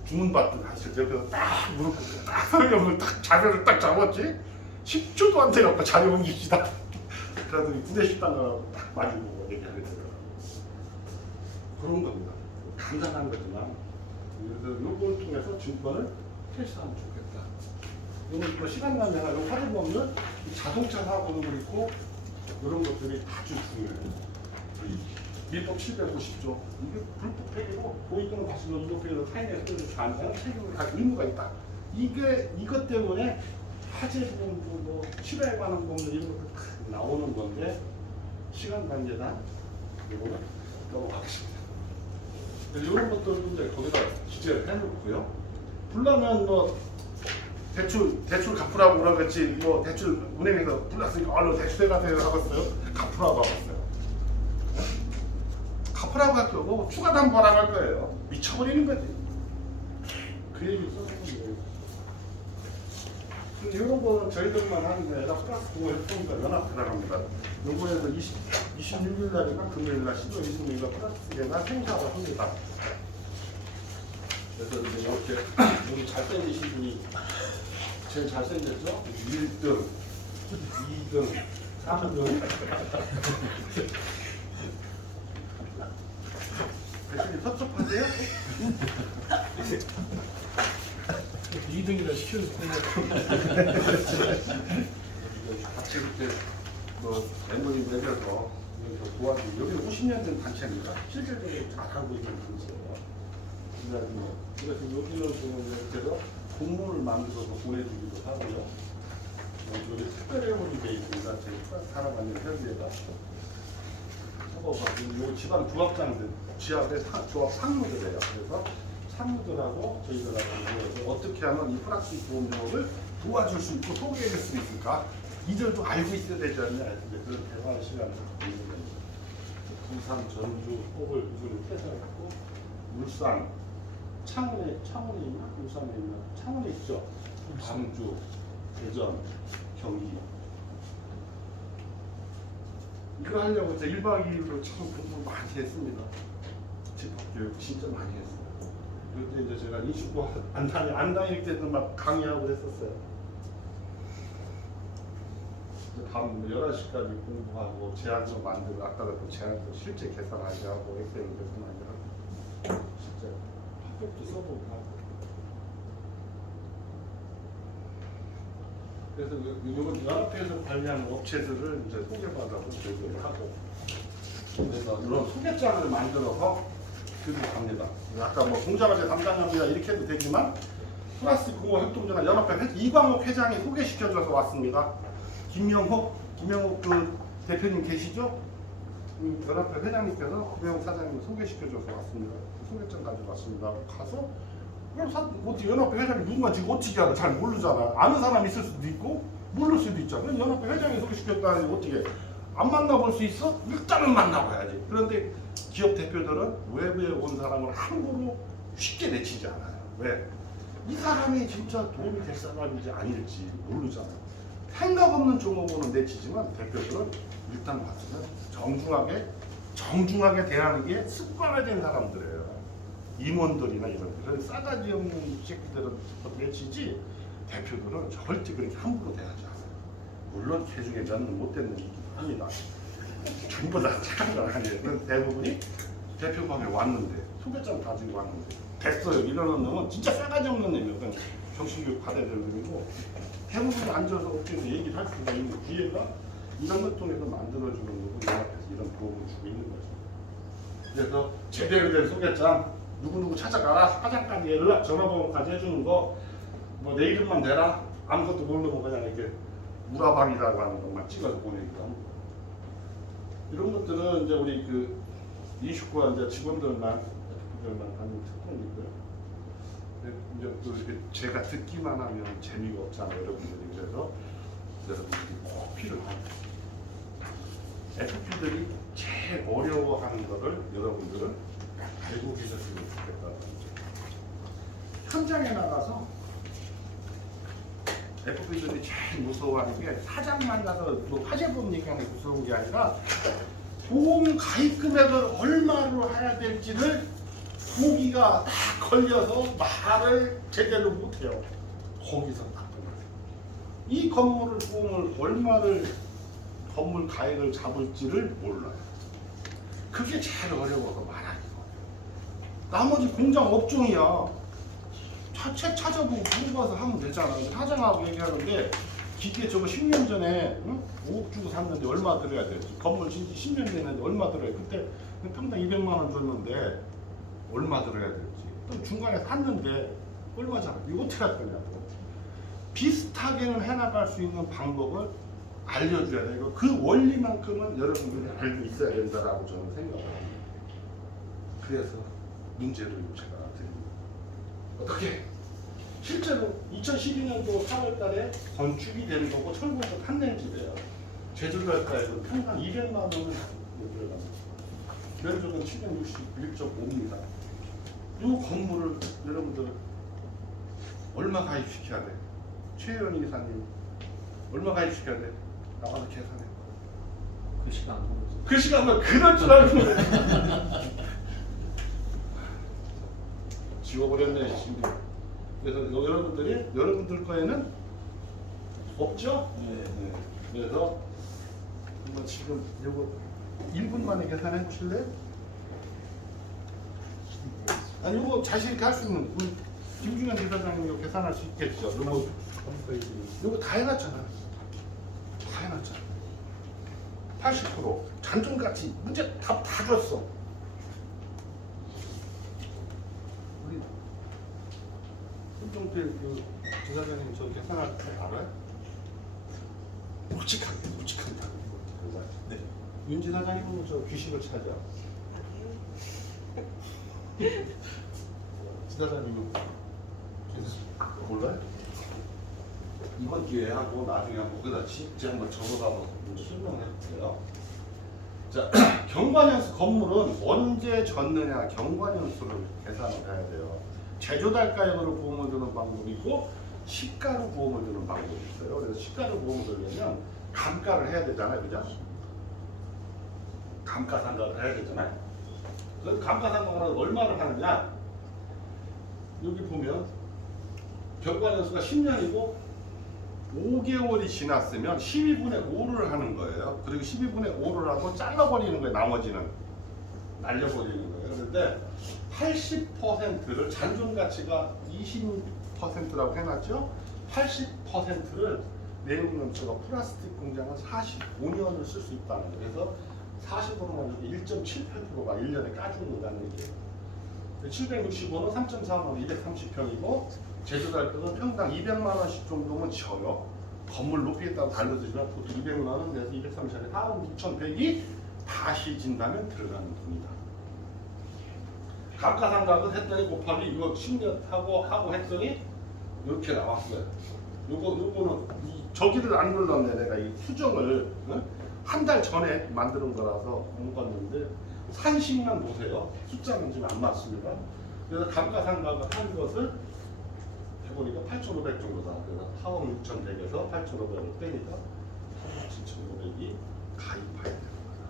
주문받던 하실 때 옆에서 딱 무릎 꿇고 딱 설명을 딱 자세를 딱 잡았지. 10초도 안 돼갖고 자리 옮깁시다. 그래서 구내식당 가서 딱 많이 보고 얘기하게 되더라고요. 그런 겁니다. 간단한 거지만 그래서 요걸 통해서 증권을 테스트하면 좋겠다. 이건 뭐 시간 나면 요 화를 보면 자동차 사고도 그렇고 이런 것들이 아주 중요해요. 민법 750조 이게 불법 폐기고 고의권을 봤으면 이것에서 타인에서 끊을 반대하는 책임을 갈 의무가 있다. 이것 때문에 화재보험도 뭐 치료에 관한 보험도 이런 것도 다 나오는 건데 시간 관계상 이거는 넘어가겠습니다. 이런 것들도 이제 거기다 기재를 해놓고요. 불나면 뭐 대출 갚으라고 그러겠지 뭐 대출 은행에서 불났으니까 얼른 대출해 가세요 하겠어요. 갚으라고 하겠어요. 갚으라고 할 거고 추가 담보라고 할 거예요. 미쳐버리는 거지. 그 얘기 써주는 거예요. 이런 거는 저희들만 하는 게 아니라 플러스 공을 했으니까 연합 들어갑니다. 요거에서 26일 날인가 금요일 날 10월 26일날 플러스계나 행사를 합니다. 그래서 이제 이렇게 여기 잘생기신 분이 제일 잘생겼죠? 1등, 2등, 3등. 대표님 섭섭하세요? 2등이라 시켜주세요. 같이 이렇게 뭐 멤버님 내려서 도와주고 여기는 50년 된 단체입니다. 실질적으로 잘하고 있는 단체예요. 그래서 여기는 보면 이렇게 해서 공문을 만들어서 보내주기도 하고요. 여기 특별회원이 되어 있습니다. 제가 살아가는 현지에다. 요 집안 부합장들, 지하에 조합 상무들이에요. 그래서 상무들하고 저희들하고 모여서 어떻게 하면 이 플라스틱 보험 영업을 도와줄 수 있고 소개해 줄 수 있을까? 이들도 알고 있어야 되지 않냐? 그런 대화의 시간을 갖고 있는 겁니다. 부산, 전주, 혹을 이분을 퇴사했고 울산, 창원에 있나? 울산에 있나? 창원에 있죠. 광주, 대전, 경기. 이거 하려고 이제 1박 2일로 참 공부 많이 했습니다. 집합교육 진짜 많이 했어요. 그때 이제 제가 인식부 안 다닐 때도 막 강의하고 했었어요. 밤 11시까지 공부하고 제안서 만들고 아까도 그 제안서 실제 계산하게 하고 엑셀 계산하게 하고 실제 합격도 써보고 하고 그래서 이건 연합회에서 관리하는 업체들을 이제 소개받아서 저희들이 하고 그래서 이런 소개장을 만들어서 들고 갑니다. 아까 뭐 공자과제 담당합니다 이렇게 해도 되지만 플라스틱 공업 협동조합 연합회 이광옥 회장이 소개시켜줘서 왔습니다. 김명옥 그 대표님 계시죠? 연합회 회장님께서 구매용 사장님을 소개시켜줘서 왔습니다. 소개장 가져왔습니다. 가서 그럼 어떻게 연합회 회장이 누군가 지금 어떻게 알아? 잘 모르잖아. 아는 사람 있을 수도 있고 모를 수도 있잖아. 그럼 연합회 회장이 소개시켰다니 어떻게 안 만나볼 수 있어? 일단은 만나봐야지. 그런데 기업 대표들은 외부에 온 사람을 함부로 쉽게 내치지 않아요. 왜? 이 사람이 진짜 도움이 될 사람인지 아닐지 모르잖아. 생각 없는 종업원은 내치지만 대표들은 일단 봤으면 정중하게 대하는 게 습관화된 사람들이에요. 임원들이나 이런 그런 싸가지 없는 새끼들은 내치지 대표들은 절대 그렇게 함부로 대하지 않아요. 물론 개중에 몇는 못 되는 일이긴 합니다. 전부 다 착한 건 아니에요. 그런 대부분이 대표방에 왔는데 소개장 가지고 왔는데 됐어요. 이러는 놈은 진짜 싸가지 없는 놈이거든. 정신교육 받아야 될 놈이고 대부분이 앉아서 어떻게 얘기를 할 수가 있는 기회가 이런 것 통해서 만들어주는 거고 이 앞에서 이런 도움을 주고 있는 거죠. 그래서 제대로 된 소개장 누구누구 찾아가라 사장까지 연락 전화번호까지 해주는 거 뭐 내 이름만 대라 아무것도 모르고 그냥 이렇게 우라방이라고 하는 것만 찍어서 보내기도 하고 이런 것들은 이제 우리 그 이슈과 이제 직원들만 하는 특권이고요. 이제 또 이렇게 제가 듣기만 하면 재미가 없잖아요, 여러분들이. 그래서 여러분들이 꼭 필요합니다. FP들이 제일 어려워하는 거를 여러분들은 알고 계셨으면 좋겠다는 거죠. 현장에 나가서 FP들이 제일 무서워하는 게 사장 만나서 뭐 화재보험 얘기하는 게 무서운 게 아니라 보험 가입 금액을 얼마로 해야 될지를 보기가 딱 걸려서 말을 제대로 못해요. 거기서 딱 끝나요. 이 건물을 보험을 얼마를 건물 가액을 잡을지를 몰라요. 그게 제일 어려워서 말하기가. 나머지 공장 업종이야. 책 찾아보고 물어봐서 하면 되잖아. 사장하고 얘기하는데 기계 저거 10년 전에 5억 주고 샀는데 얼마 들어야 되지? 건물 진지 10년 됐는데 얼마 들어야 돼? 그때 평당 200만 원 줬는데 얼마 들어야 될지. 또 중간에 샀는데 얼마잖아. 이거 어떻게 할 거냐고. 비슷하게는 해나갈 수 있는 방법을 알려줘야 되고 그 원리만큼은 여러분들이 알고 있어야 된다라고 저는 생각을 합니다. 그래서 문제를 제가 드립니다. 어떻게? 실제로 2012년도 4월달에 건축이 된 거고 철거도 탄낸 집이에요. 제주도에서 평당 200만 원을 들어갑니다. 면적은 761.5입니다. 이 건물을 여러분들 얼마 가입시켜야 돼? 최현희 이사님 얼마 가입시켜야 돼? 나와서 계산해. 글씨가 안 보여서. 글씨가 뭐 그럴 줄 알고 지워버렸네 지금. 그래서 여러분들 거에는 없죠? 네. 네. 그래서 한번 지금 이거 1분 만에 계산해 보실래요? 아니 이거 자신 있게 할 수 있는 우리 김중현 대사장님 이거 계산할 수 있겠죠? 이거 다 해놨잖아. 다 해놨잖아. 80% 잔존가치 문제 다 줬어. 우리 손정필 그 지사장님 저 계산할 줄 알아요? 묵직하게 네. 윤 지사장님은 저 귀식을 찾아. 지사장님은 몰라요? 이번 기회에 하고 나중에 한번 거기다 진짜 한번 적어가서 설명해 볼게요. 자, 경관연수 건물은 언제 졌느냐 경관연수를 계산을 해야 돼요. 제조달가액으로 보험을 드는 방법이 있고 시가로 보험을 드는 방법이 있어요. 그래서 시가로 보험을 들려면 감가를 해야 되잖아요, 그죠? 감가상각을 해야 되잖아요. 그래서 감가상각을 얼마를 하느냐? 여기 보면 경관연수가 10년이고 5개월이 지났으면 12분의 5를 하는 거예요. 그리고 12분의 5를 하고 잘라버리는 거예요. 나머지는 날려버리는 거예요. 그런데 80%를 잔존가치가 20%라고 해놨죠. 80%를 내용연수가 플라스틱 공장은 45년을 쓸 수 있다는 거예요. 그래서 40으로만 1.78%가 1년에 까주는다는 얘기예요. 765는 3.4만 230평이고 제조달가는 평당 200만 원씩 정도면 져요. 건물 높이에 따라 달라지지만 보통 200만 원에서 230만 원, 4,6,100이 다시 진다면 들어가는 돈이다. 감가상각은 했더니 곱하기 이거 10년 하고 했더니 이렇게 나왔어요. 요거는 저기를 안 눌렀네. 내가 이 수정을 한 달 전에 만드는 거라서 못 봤는데 산식만 보세요. 숫자는 지금 안 맞습니다. 그래서 감가상각을 한 것을 해보니까 8,500 정도다. 그래서 4억 6,100에서 8,500을 빼니까 7,500이 가입해야 되는 거다.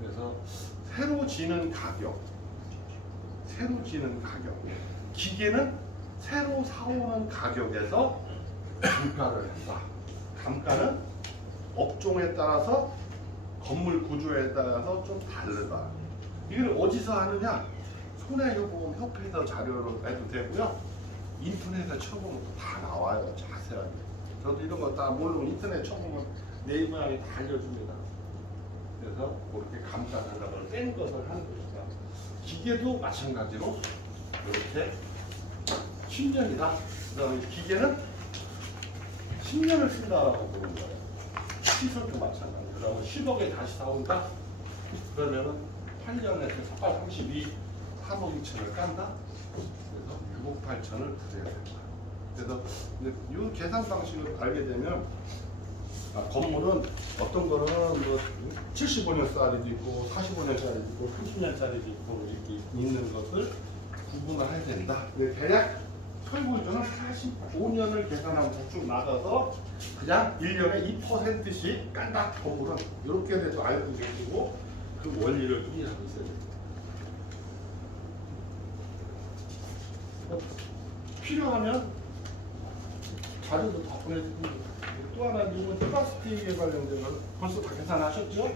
그래서 새로 지는 가격, 기계는 새로 사오는 가격에서 감가를 한다. 감가는 업종에 따라서 건물 구조에 따라서 좀 다르다. 이걸 어디서 하느냐? 손해보험 협회에서 자료로 해도 되고요. 인터넷에 쳐보면 다 나와요. 자세하게. 저도 이런 거 다 모르면 인터넷 쳐보면 네이버에 다 알려줍니다. 그래서 그렇게 감가상각을 뺀 것을 하는 것이다. 기계도 마찬가지로 이렇게 10년이다. 그다음에 기계는 10년을 쓴다라고 보는 거예요. 시설도 마찬가지. 그다음에 10억에 다시 사온다. 그러면은 8년에서 32, 3억 2천을 깐다. 그래서 6억 8천을 드려야 된다. 그래서 이 계산 방식을 알게 되면 건물은 어떤 거는 뭐 75년짜리도 있고 45년짜리도 있고 30년짜리도 있고 이렇게 있는 것을 구분을 해야 된다. 대략 설계도는 45년을 계산하면 대충 나가서 그냥 1년에 2%씩 깐다. 건물은 이렇게 돼서 알고 계시고 그 원리를 이해하고 있어야 됩니다. 필요하면 자료도 다 보내드립니다. 또 하나 이건 플라스틱에 관련된 걸 벌써 다 계산하셨죠?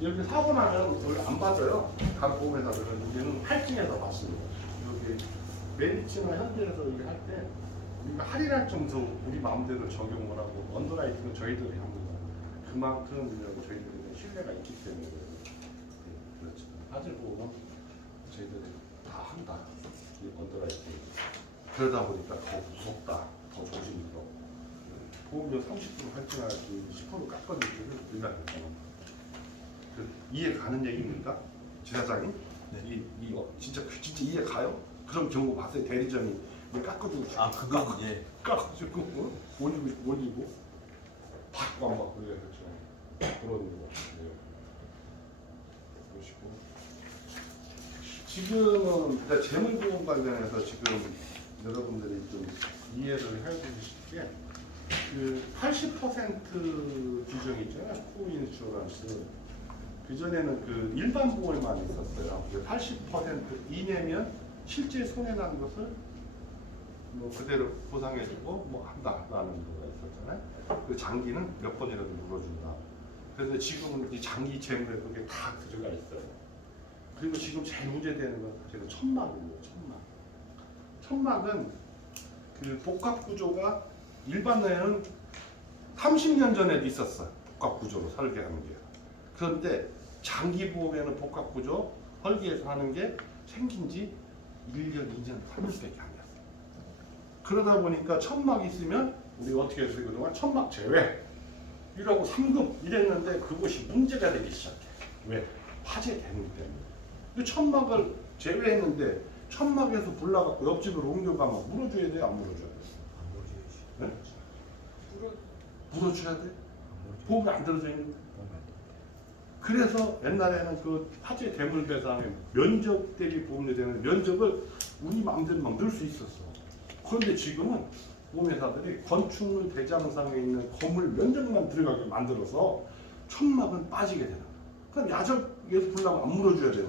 이렇게 사고 나면 원래 안 받아요. 각 보험회사들은 우리는 할증해서 받습니다. 여기 메리츠나 현대에서 이렇게 할 때 우리가 할인할 정도 우리 마음대로 적용을 하고 언더라이팅은 저희들이 합니다. 그만큼 저희들이 신뢰가 있기 때문에 그렇죠. 화재보험은 저희들이 다 한다. 이 언더라이팅. 그러다 보니까 더 무섭다, 더 조심스러워. 보험료 30% 할증하지 10% 깎아주기를 우리가 했잖아. 이해 가는 얘기입니까, 지사장님? 네. 진짜 이해 가요? 그런 경우 봤어요. 대리점이 깎아주고 그건 예. 깎아주고 올리고 받고 안 받고 그렇죠. 그런 거. 네. 보시고 지금은 재물보험 관련해서 지금 여러분들이 좀 이해를 해주실 게 80% 규정이 있잖아요. 코인슈런스. 그전에는 그 일반 보험만 있었어요. 80% 이내면 실제 손해 난 것을 뭐 그대로 보상해주고 뭐 한다라는 거가 있었잖아요. 그 장기는 몇 번이라도 물어준다. 그런데 지금은 이 장기 재물에 그게 다 들어가 있어요. 그리고 지금 제일 문제되는 건 사실은 천막입니다. 천막은 그 복합 구조가 일반에는 30년 전에도 있었어요. 복합 구조로 설계하는 게. 그런데 장기 보험에는 복합 구조 설계해서 하는 게 생긴 지 1년, 2년, 3년밖에 안 됐어요. 그러다 보니까 천막 있으면 우리 어떻게 해서 그동안 천막 제외 1하고 3급 이랬는데 그것이 문제가 되기 시작해. 왜? 화재 대응 때문에. 천막을 제외했는데 천막에서 불나갖고 옆집으로 옮겨가면 물어줘야 돼? 안 물어줘야 돼? 안 물어줘야지. 네? 물어줘야 돼? 보험이 안 들어져 있는데. 그래서 옛날에는 그 화재 대물 배상의 면적 대비 보험료 되는 면적을 우리 마음대로 막 넣을 수 있었어. 그런데 지금은 보험회사들이 건축물 대장상에 있는 건물 면적만 들어가게 만들어서 천막은 빠지게 되는 거야. 그럼 야적에서 불나면 안 물어줘야 되나?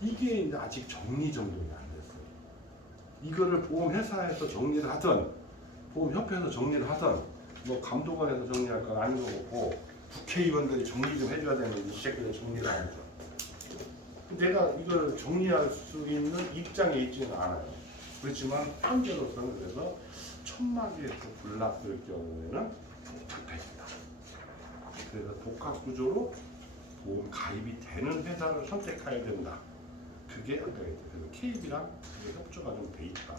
이게 이제 아직 정리정돈이 안 됐어요. 이거를 보험회사에서 정리를 하든 보험협회에서 정리를 하든 뭐 감독원에서 정리할 건 아닌 거 같고 국회의원들이 정리 좀 해줘야 되는데 이 새끼들 정리를 안 해줘. 내가 이걸 정리할 수 있는 입장에 있지는 않아요. 그렇지만 현재로서는 그래서 천막에서 불났을 경우에는 복잡해진다. 그래서 복합 구조로 보험 가입이 되는 회사를 선택해야 된다. 그게 아까 그래서 KB랑 협조가 좀 돼 있다.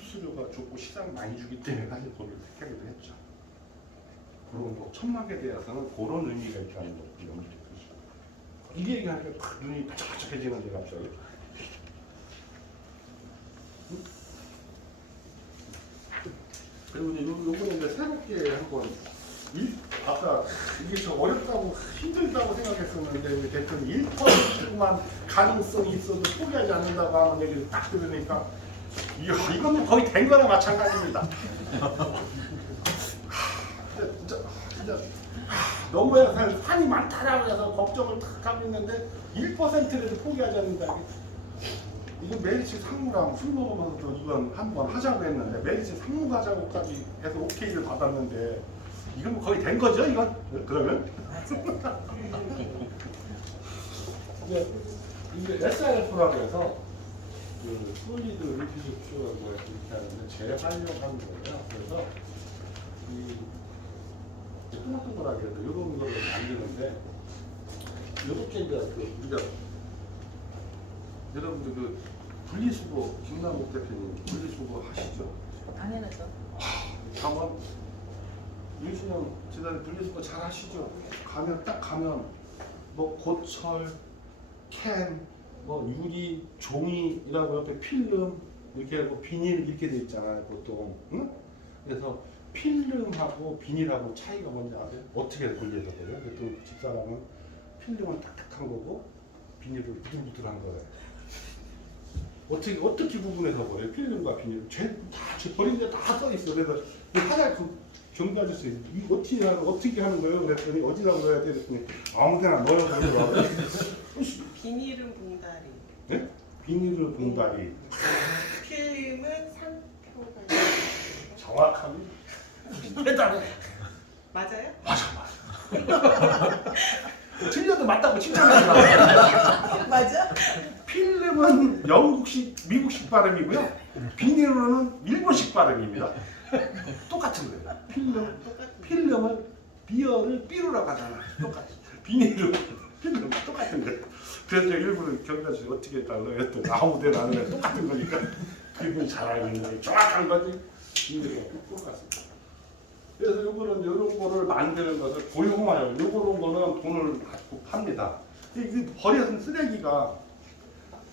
수수료가 좋고 시장 많이 주기 때문에 사실 그걸 택하기도 했죠. 그런 거 천막에 대해서는 그런 의미가 있다는 거 염두에 두시고 이 얘기하니까 딱 눈이 바짝바짝해지는데 갑자기. 그리고 이제 요번에 이제 새롭게 한번 아까 이게 좀 어렵다고 힘들다고 생각했었는데 우리 대표님 1%만 가능성이 있어도 포기하지 않는다고 하는 얘기를 딱 들으니까 이건 거의 된 거나 마찬가지입니다. 진짜 너무 산이 많다라고 해서 걱정을 탁 하고 있는데 1%라도 포기하지 않는다. 이거 메리츠 상무랑 술 먹으면서도 이건 한번 하자고 했는데 메리츠 상무 하자고까지 해서 오케이를 받았는데 이건 거의 된 거죠 이건? 그러면? 이게 SRF라고 해서 그 솔리드 리피드표라고 이렇게 하는데 재활용하는 거예요. 그래서 이 동글동글하게 이런 거를 만드는데 이렇게 이제 그 우리가 여러분들 그 분리수거 김남국 대표님 분리수거 하시죠? 당연하죠. 가면 윤신영 지사님 분리수거 잘 하시죠? 가면 뭐 고철, 캔, 뭐 유리, 종이라고 옆에 필름 이렇게 하고 비닐 이렇게 돼 있잖아요 보통. 응? 그래서 필름하고 비닐하고 차이가 뭔지 아세요? 어떻게 분리해서 그래요? 또 집사람은 필름은 딱딱한 거고 비닐은 부들부들한 거예요. 어떻게 구분해서 버려요? 필름과 비닐 다 버리는데 다 써 있어. 그래서 하나 그 경비 아저씨 이거 어떻게 하는 거예요? 그랬더니 어디다 넣어야 돼? 그랬더니 아무데나 넣어서 그러더라고요. 비닐은 봉다리. 네? 비닐은 봉다리. 필름은 상표가. 정확하니? 대단해. 맞아요? 맞아. 틀려도 맞다고 칭찬하지 마. 맞아? 필름은 영국식, 미국식 발음이고요. 비닐로는 일본식 발음입니다. 똑같은 거예요. 필름은 비어를 삐루라고 하잖아. 똑같아. 비닐은 필름 똑같은 거예요. 그래서 제가 일부러 경비아저씨 어떻게 달라요? 했더니 아무데나 안 해. 똑같은 거니까 그분 잘 알고 있는 거예요. 정확한 거지. 비닐과 똑같습니다. 그래서 이거는 이런 거를 만드는 것을 고용하여 이런 거는 돈을 갖고 팝니다. 이 버려진 쓰레기가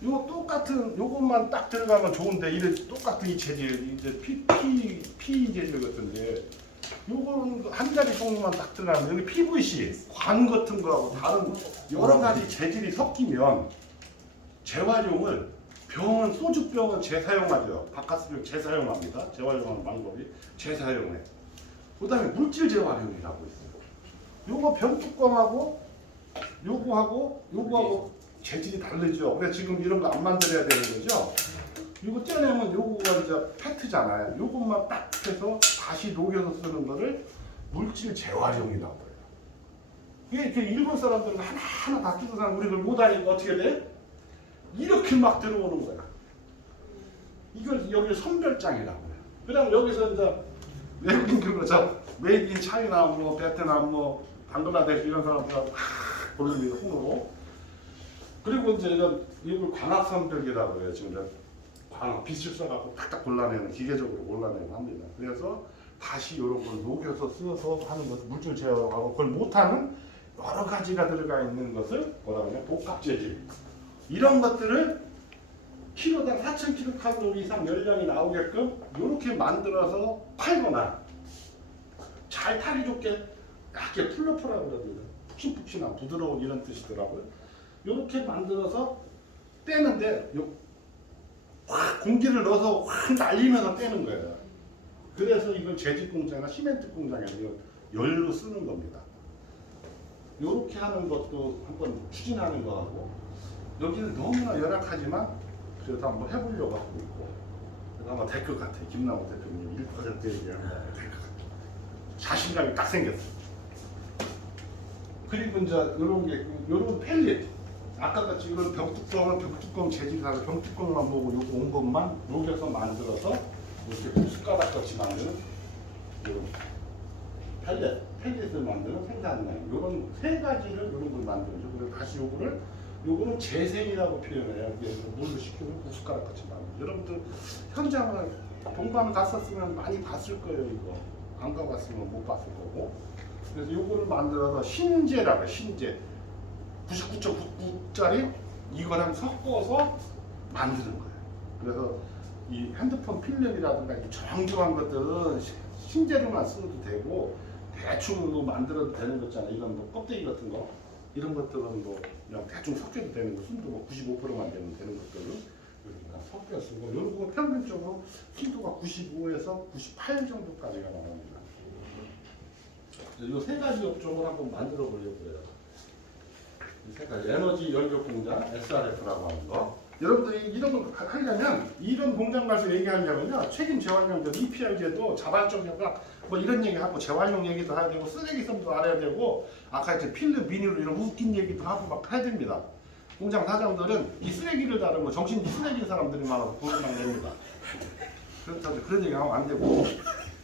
요 똑같은 요것만 딱 들어가면 좋은데 이래 똑같은 이 재질 이제 P 재질 같은데 요거는 한 가지 종류만 딱 들어가면 여기 PVC 관 같은 거하고 다른 여러 가지 재질이 섞이면 재활용을 병은 소주병은 재사용하죠. 바카스병 재사용합니다. 재활용하는 방법이 재사용해. 그다음에 물질 재활용이라고 있어요. 요거 병뚜껑하고 요거하고 재질이 다르죠. 그래서 지금 이런 거 안 만들어야 되는 거죠. 요거 쪄내면 요거가 이제 페트잖아요. 요것만 딱 해서 다시 녹여서 쓰는 거를 물질 재활용이라고 해요. 이게 일본 사람들은 하나하나 다 쓰는 사람 우리들 못하니까 어떻게 돼? 이렇게 막 들어오는 거야. 이걸 여기 선별장이라고 해요. 그다음 여기서 이제 외국인들 저 메이드 인 차이나 뭐 베트남 뭐 방글라데시 이런 사람들하고 보는 홍으로 그리고 이제 이걸 광학선별기라고 해요. 지금 광학 빛을 써갖고 딱딱 골라내는 기계적으로 골라내는 합니다. 그래서 다시 이런 걸 녹여서 써서 하는 것을 물질 제어하고 그걸 못하는 여러 가지가 들어가 있는 것을 뭐라고 하냐 복합 재질 이런 것들을 키로당 4,000kcal 이상 열량이 나오게끔 이렇게 만들어서 팔거나 잘 타기 좋게 얇게 플러프라고 그러거든요. 푹신푹신한 부드러운 이런 뜻이더라고요. 이렇게 만들어서 떼는데 확 공기를 넣어서 확 날리면서 떼는 거예요. 그래서 이걸 재질 공장이나 시멘트 공장에서 열로 쓰는 겁니다. 이렇게 하는 것도 한번 추진하는 거하고 여기는 너무나 열악하지만 그래서 한번 해보려고 하고 있고 그래서 아마 될 것 같아요. 김남국 대표님 1% 얘기하면 될 것 같아요. 자신감이 딱 생겼어. 그리고 이제 이런 펠릿 아까 같이 이런 병뚜껑은 병뚜껑 재질이 다르고 병뚜껑만 보고 요거 온 것만 녹여서 만들어서 이렇게 숟가락 같이 만드는 이런 펠릿을 만드는 생산량 이런 세 가지를 이런 걸 만들죠. 그리고 다시 요거는 재생이라고 표현해요. 물로 식히고 숟가락 같이 만들죠. 여러분들 현장을 동반 갔었으면 많이 봤을 거예요. 이거 안 가봤으면 못 봤을 거고. 그래서 이거를 만들어서 신재라고 해요. 신재 99.99짜리 이거랑 섞어서 만드는 거예요. 그래서 이 핸드폰 필름이라든가 이 정교한 것들은 신재료만 써도 되고 대충 뭐 만들어도 되는 거 있잖아요. 이건 뭐 껍데기 같은 거 이런 것들은 뭐 그냥 대충 섞여도 되는 거, 순도 뭐 95%만 되면 되는 것들은 이렇게 그냥 섞여 쓰고 이런 거 평균적으로 순도가 95에서 98 정도까지가 나옵니다. 이 세 가지 업종을 한번 만들어 보려고 해요. 이 세 가지 에너지 연료 공장 SRF라고 하는 거. 여러분들이 이런 걸 하려면 이런 공장 가서 얘기하려면요 책임 재활용제 EPR제도 자발적 효과 뭐 이런 얘기하고 재활용 얘기도 해야 되고 쓰레기섬도 알아야 되고 아까 이제 필름 비닐로 이런 웃긴 얘기도 하고 막 해야 됩니다. 공장 사장들은 이 쓰레기를 다루면 정신이 쓰레기 사람들이 많아서 부르면 됩니다. 그래서 그런 얘기 하면 안 되고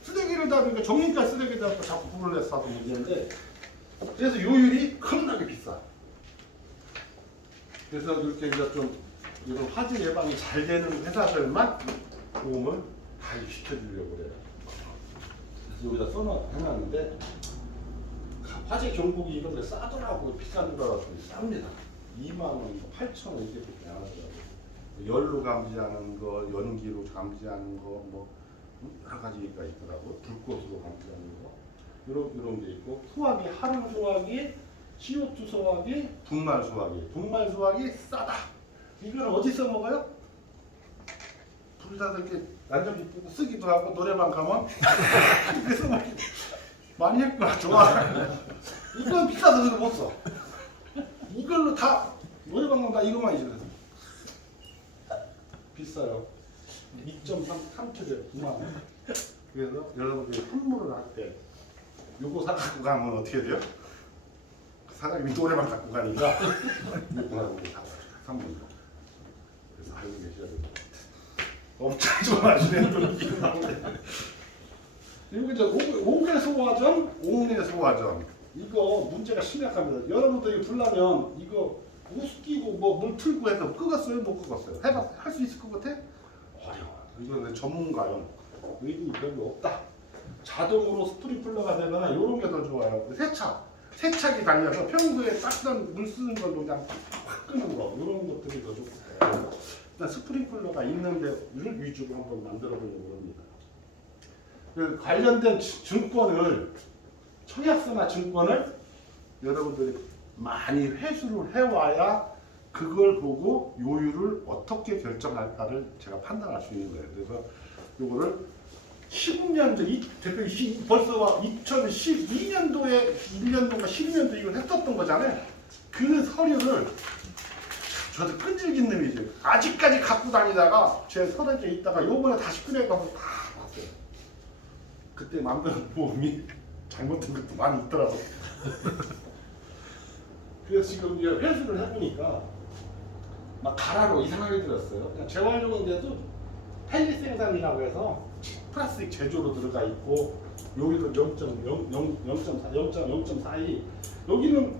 쓰레기를 다루니까 정신까지 쓰레기 다루고 자꾸 불을 내서 사도 문제인데 그래서 요율이 겁나게 비싸. 그래서 이렇게 이제 좀 이런 화재 예방이 잘 되는 회사들만 도움을 가입시켜주려고 그래요. 그래서 여기다 써놔놨는데 화재 경보기 이런 데 싸더라고. 비싼 줄 알았더니 쌉니다. 2만 원, 8천 원 이렇게밖에 안 하더라고요. 열로 감지하는 거, 연기로 감지하는 거, 뭐 여러 가지가 있더라고. 불꽃으로 감지하는 거 이런 게 있고 소화기, 하루 소화기, CO2 소화기, 분말 소화기. 분말 소화기 싸다. 이거는 어디서 먹어요? 불다들 이렇게 난장기 뿌고 쓰기도 하고 노래방 가면 그래서 많이 했구나. 좋아. 이건 비싸서 그거 못 써. 이걸로 다 노래방 가면 다 이거만 있어. 비싸요. 2.3kg에 9만 원. 그래서 여러분들이 선물을 할 때 요거 사갖고 가면 어떻게 돼요? 사장님이 노래방 갖고 가니까 요거 하고 다 선물로. 그래서 알고 계셔야 될 것 같아요. 엄청 좋아하시네. 그리고 이제 옥외 소화전, 옥내 소화전. 이거 문제가 심각합니다. 여러분들 이거 불나면 이거 우스 끼고 뭐 물 틀고 해서 끄겠어요? 못 끄겠어요? 할 수 있을 것 같아? 어려워. 이거는 전문가용. 의미 별로 없다. 자동으로 스프링클러가 되거나 이런 게 더 좋아요. 세차기 달려서 평소에 따뜻한 물 쓰는 걸로 그냥 확 끄는 거 이런 것들이 더 좋고 일단 스프링클러가 있는 데를 위주로 한번 만들어 보려고 합니다. 그 관련된 증권을 청약서나 증권을 여러분들이 많이 회수를 해와야 그걸 보고 요율을 어떻게 결정할까를 제가 판단할 수 있는 거예요. 그래서 요거를 15년 전, 대표님 벌써 2012년도에 1년도인가 12년도 이걸 했었던 거잖아요. 그 서류를 저도 끈질긴 놈이죠. 아직까지 갖고 다니다가 제 서랍에 있다가 요번에 다시 꺼내가서 다 봤어요. 그때 만든 보험이 잘못된 것도 많이 있더라고요. 그래서 지금 이제 회수를 해보니까 막 가라로 이상하게 들었어요. 그냥 재활용인데도 펠릿 생산이라고 해서 플라스틱 제조로 들어가 있고 여기도 0.0.4, 0.42 여기는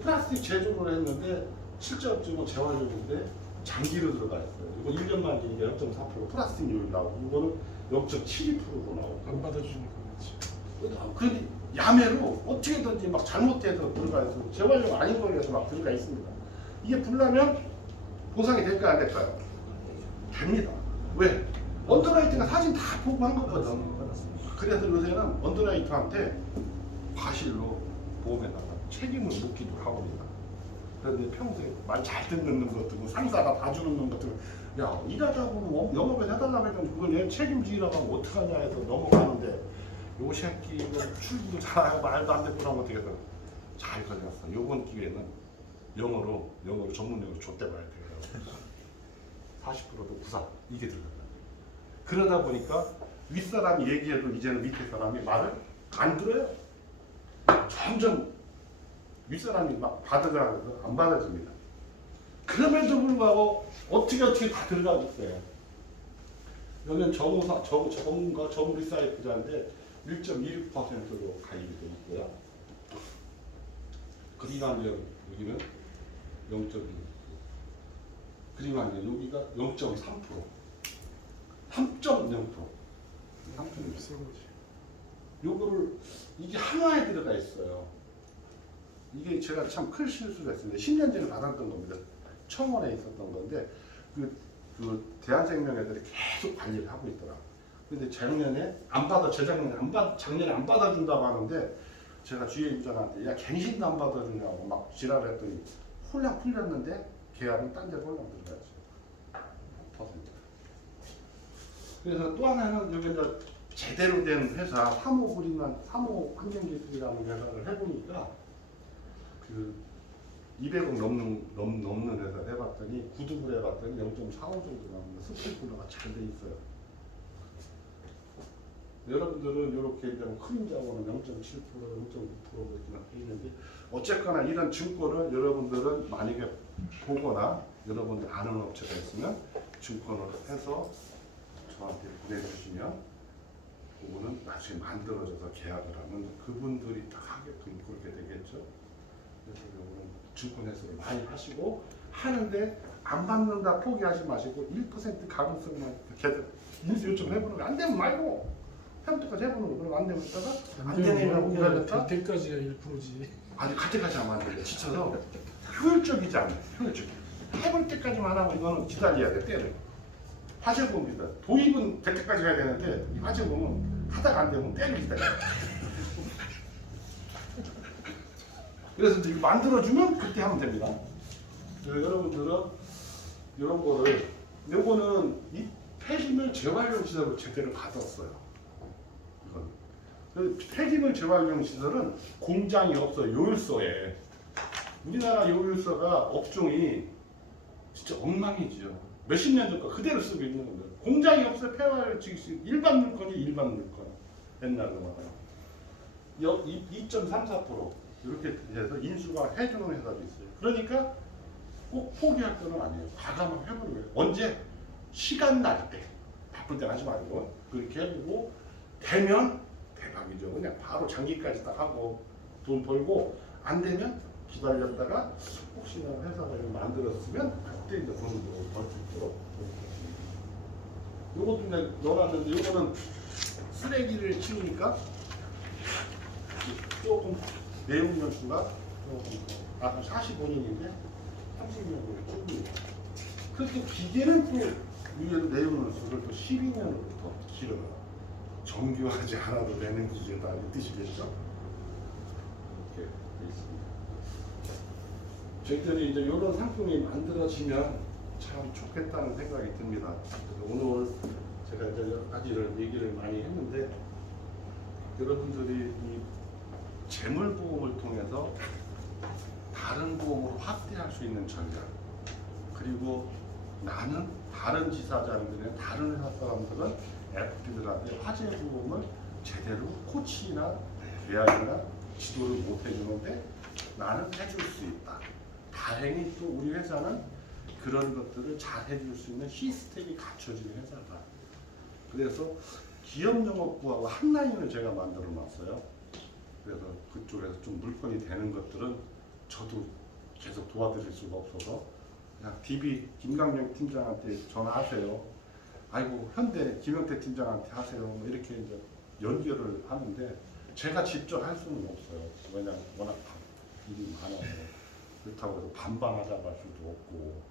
플라스틱 제조로 했는데 실제 업종은 재활용인데 장기로 들어가 있어요. 이거 1년 만에 이게 0.4% 플라스틱 요율 나오고 이거는 0.72%로 나오고 안 받아주니까 그렇지. 그런데 야매로 어떻게든지 막 잘못해서 들어가 있어 재활용 아닌 거에 해서 막 들어가 있습니다. 이게 불나면 보상이 될까요 안 될까요? 됩니다. 왜? 언더라이트가 사진 다 보고 한 거거든. 그래서 요새는 언더라이트한테 과실로 보험에다가 책임을 묻기도 하옵니다. 그런데 평소에 말 잘 듣는 것 같고 상사가 봐주는 것 같고 야 일하다 보면 영업에 해달라고 했더니 그걸 얘 책임지라고 하면 어떡하냐 해서 넘어가는데 요 새끼 이거 출근도 잘하고 말도 안 듣고 나면 어떻게 해서 잘 걸렸어. 요번 기회는 영어로 전문용어로 좆대 봐야 돼요. 40%도 부사 이게 들어간다. 그러다 보니까 윗사람이 얘기해도 이제는 밑에 사람이 말을 안 들어요. 점점 윗사람이 막 받으라고 해서 안 받아줍니다. 그럼에도 불구하고 어떻게 다 들어가고 있어요. 여기는 저음과 저음 리사이클자인데 1.26%로 가입이 되어 있고요. 그리고 여기는 0.2%. 그리고 여기가 0.3%. 3.0%. 상품이 새 거지. 요거를 이게 한화에 들어가 있어요. 이게 제가 참 큰 실수를 했습니다. 10년 전에 받았던 겁니다. 청원에 있었던 건데 그 대한생명 애들이 계속 관리를 하고 있더라. 근데 재작년에 안 받아준다고 하는데 제가 주의 임장한테 야 갱신도 안 받아주냐고 막 지랄했더니 홀랑 풀렸는데 계약은 딴 데로 홀랑 들어갔지. 퍼센트. 그래서 또 하나는 여기 이제 제대로 된 회사 3호 환경기술이라는 회사를 해보니까 그 200억 넘는 회사를 해봤더니 구독을 해봤더니 0.45 정도 나옵니다. 스프링클러가 잘 돼 있어요. 여러분들은 이렇게 이제 크림자고는 0.7%, 0.9% 이렇게 돼 있는데 어쨌거나 이런 증권을 여러분들은 만약에 보거나 여러분들 아는 업체가 있으면 증권을 해서 저한테 보내주시면 그거는 나중에 만들어져서 계약을 하면 그분들이 다 하게끔 그렇게 되겠죠. 그래서 이거는 증권 해소를 많이 하시고 하는데 안 받는다 포기하지 마시고 1% 가능성만 계속 인수 요청 해보는 거 안 되면 말고 해부터까지 해보는 거 그럼 안 되면 있다가 안 되면 기다렸다 될 때까지가 1%지. 아니 갈 때까지 하면 안 돼요. 지쳐서 효율적이지 않아요. 효율적. 해볼 때까지만 하고 이거는 기다려야 돼. 때를. 화재보험입니다. 도입은 될 때까지 해야 되는데 이 화재보험은 하다가 안 되면 때를 기다려. 그래서 이제 이거 만들어주면 그때 하면 됩니다. 여러분들은 이런 거를 요거는 이 폐기물 재활용 시설을 제대로 받았어요. 이건. 그 폐기물 재활용 시설은 공장이 없어요. 요일서에. 우리나라 요일서가 업종이 진짜 엉망이지요. 몇십 년 전거 그대로 쓰고 있는 겁니다. 공장이 없어요. 폐활 즉시 일반 물건이 일반 물건. 옛날로 말하면. 2.34% 이렇게 해서 인수가 해주는 회사도 있어요. 그러니까 꼭 포기할 건 아니에요. 과감하게 해보는 거예요. 언제? 시간 날 때. 바쁠 때 하지 말고 그렇게 해보고 되면 대박이죠. 그냥 바로 장기까지 딱 하고 돈 벌고 안 되면 기다렸다가 혹시나 회사가 이거 만들었으면 그때 이제 돈을 벌 수 있도록 요것도 이제 넣어놨는데 요거는 쓰레기를 치우니까 조금 내용 연수가 조금 45년인데 30년으로 줄입니다. 그런데 기계는 또 위에도 내용 연수를 또 12년으로 더 길어요. 정교하지 않아도 되는 기계다 이 뜻이겠죠? 이렇게 돼 있습니다. 저희들이 이제 이런 상품이 만들어지면 참 좋겠다는 생각이 듭니다. 그래서 오늘 제가 이제 여러 가지를 얘기를 많이 했는데 여러분들이 이 재물보험을 통해서 다른 보험으로 확대할 수 있는 전략 그리고 나는 다른 지사장들은 다른 회사 사람들은 FP들한테 화재보험을 제대로 코치나 계약이나 지도를 못 해주는데 나는 해줄 수 있다. 다행히 또 우리 회사는 그런 것들을 잘 해줄 수 있는 시스템이 갖춰진 회사다. 그래서 기업영업부하고 한 라인을 제가 만들어 놨어요. 그래서 그쪽에서 좀 물건이 되는 것들은 저도 계속 도와드릴 수가 없어서 그냥 DB 김강령 팀장한테 전화하세요. 아이고 현대 김영태 팀장한테 하세요. 뭐 이렇게 이제 연결을 하는데 제가 직접 할 수는 없어요. 왜냐면 워낙 일이 많아서 그렇다고 해서 반반하자고 할 수도 없고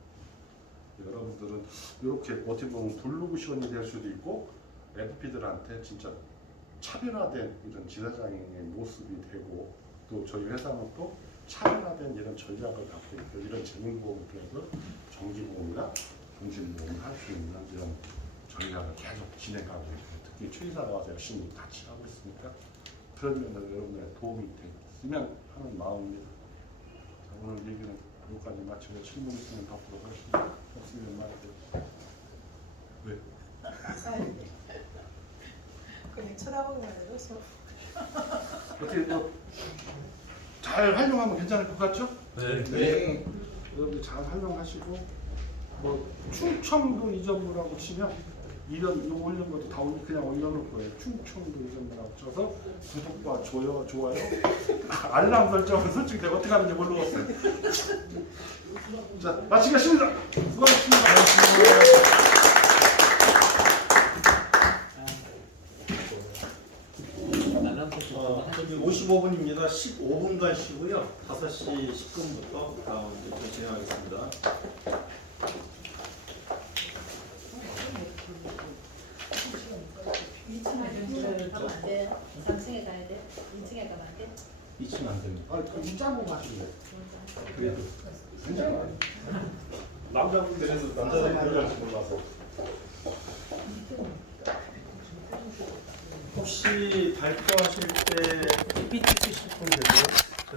여러분들은 이렇게 어떻게 보면 블루쿠션이 될 수도 있고 FP들한테 진짜 차별화된 이런 지사장의 모습이 되고 또 저희 회사는 또 차별화된 이런 전략을 갖고 있고 이런 재물보험을 통해서 정기보험이나 종신보험을 할 수 있는 이런 전략을 계속 진행하고 있고 특히 최이사가 와서 열심히 같이 하고 있으니까 그런 면에서 여러분들의 도움이 됐으면 하는 마음입니다. 자, 오늘 얘기는 여기까지 마치고 질문 있으면 받도록 하겠습니다. 없으면 말해주세요. 왜? 그냥 쳐다보기만 해도 서 어떻게 뭐 잘 활용하면 괜찮을 것 같죠? 네. 여러분들 잘 활용하시고 뭐 충청도 이전부라고 치면 이런 이거 올린 것도 다 그냥 올려놓을 거예요. 충청도 이전부라고 쳐서 구독과 좋아요, 알람 설정을 솔직히 내가 어떻게 하는지 모르겠어요. 자 마치겠습니다. 수고하셨습니다. 5분간 쉬고요. 5시 10분부터 다음 이제 진행하겠습니다. 2층에 가면 안 돼요? 3층에 가야 돼? 2층에 가면 안 돼? 2층 안 됩니다. 아, 그럼 짜고 가실래? 그래도 괜찮아. 남자분들에서 남자들이 할지 몰라서. 혹시 발표하실 때 PPT 쓰실 분 계세요?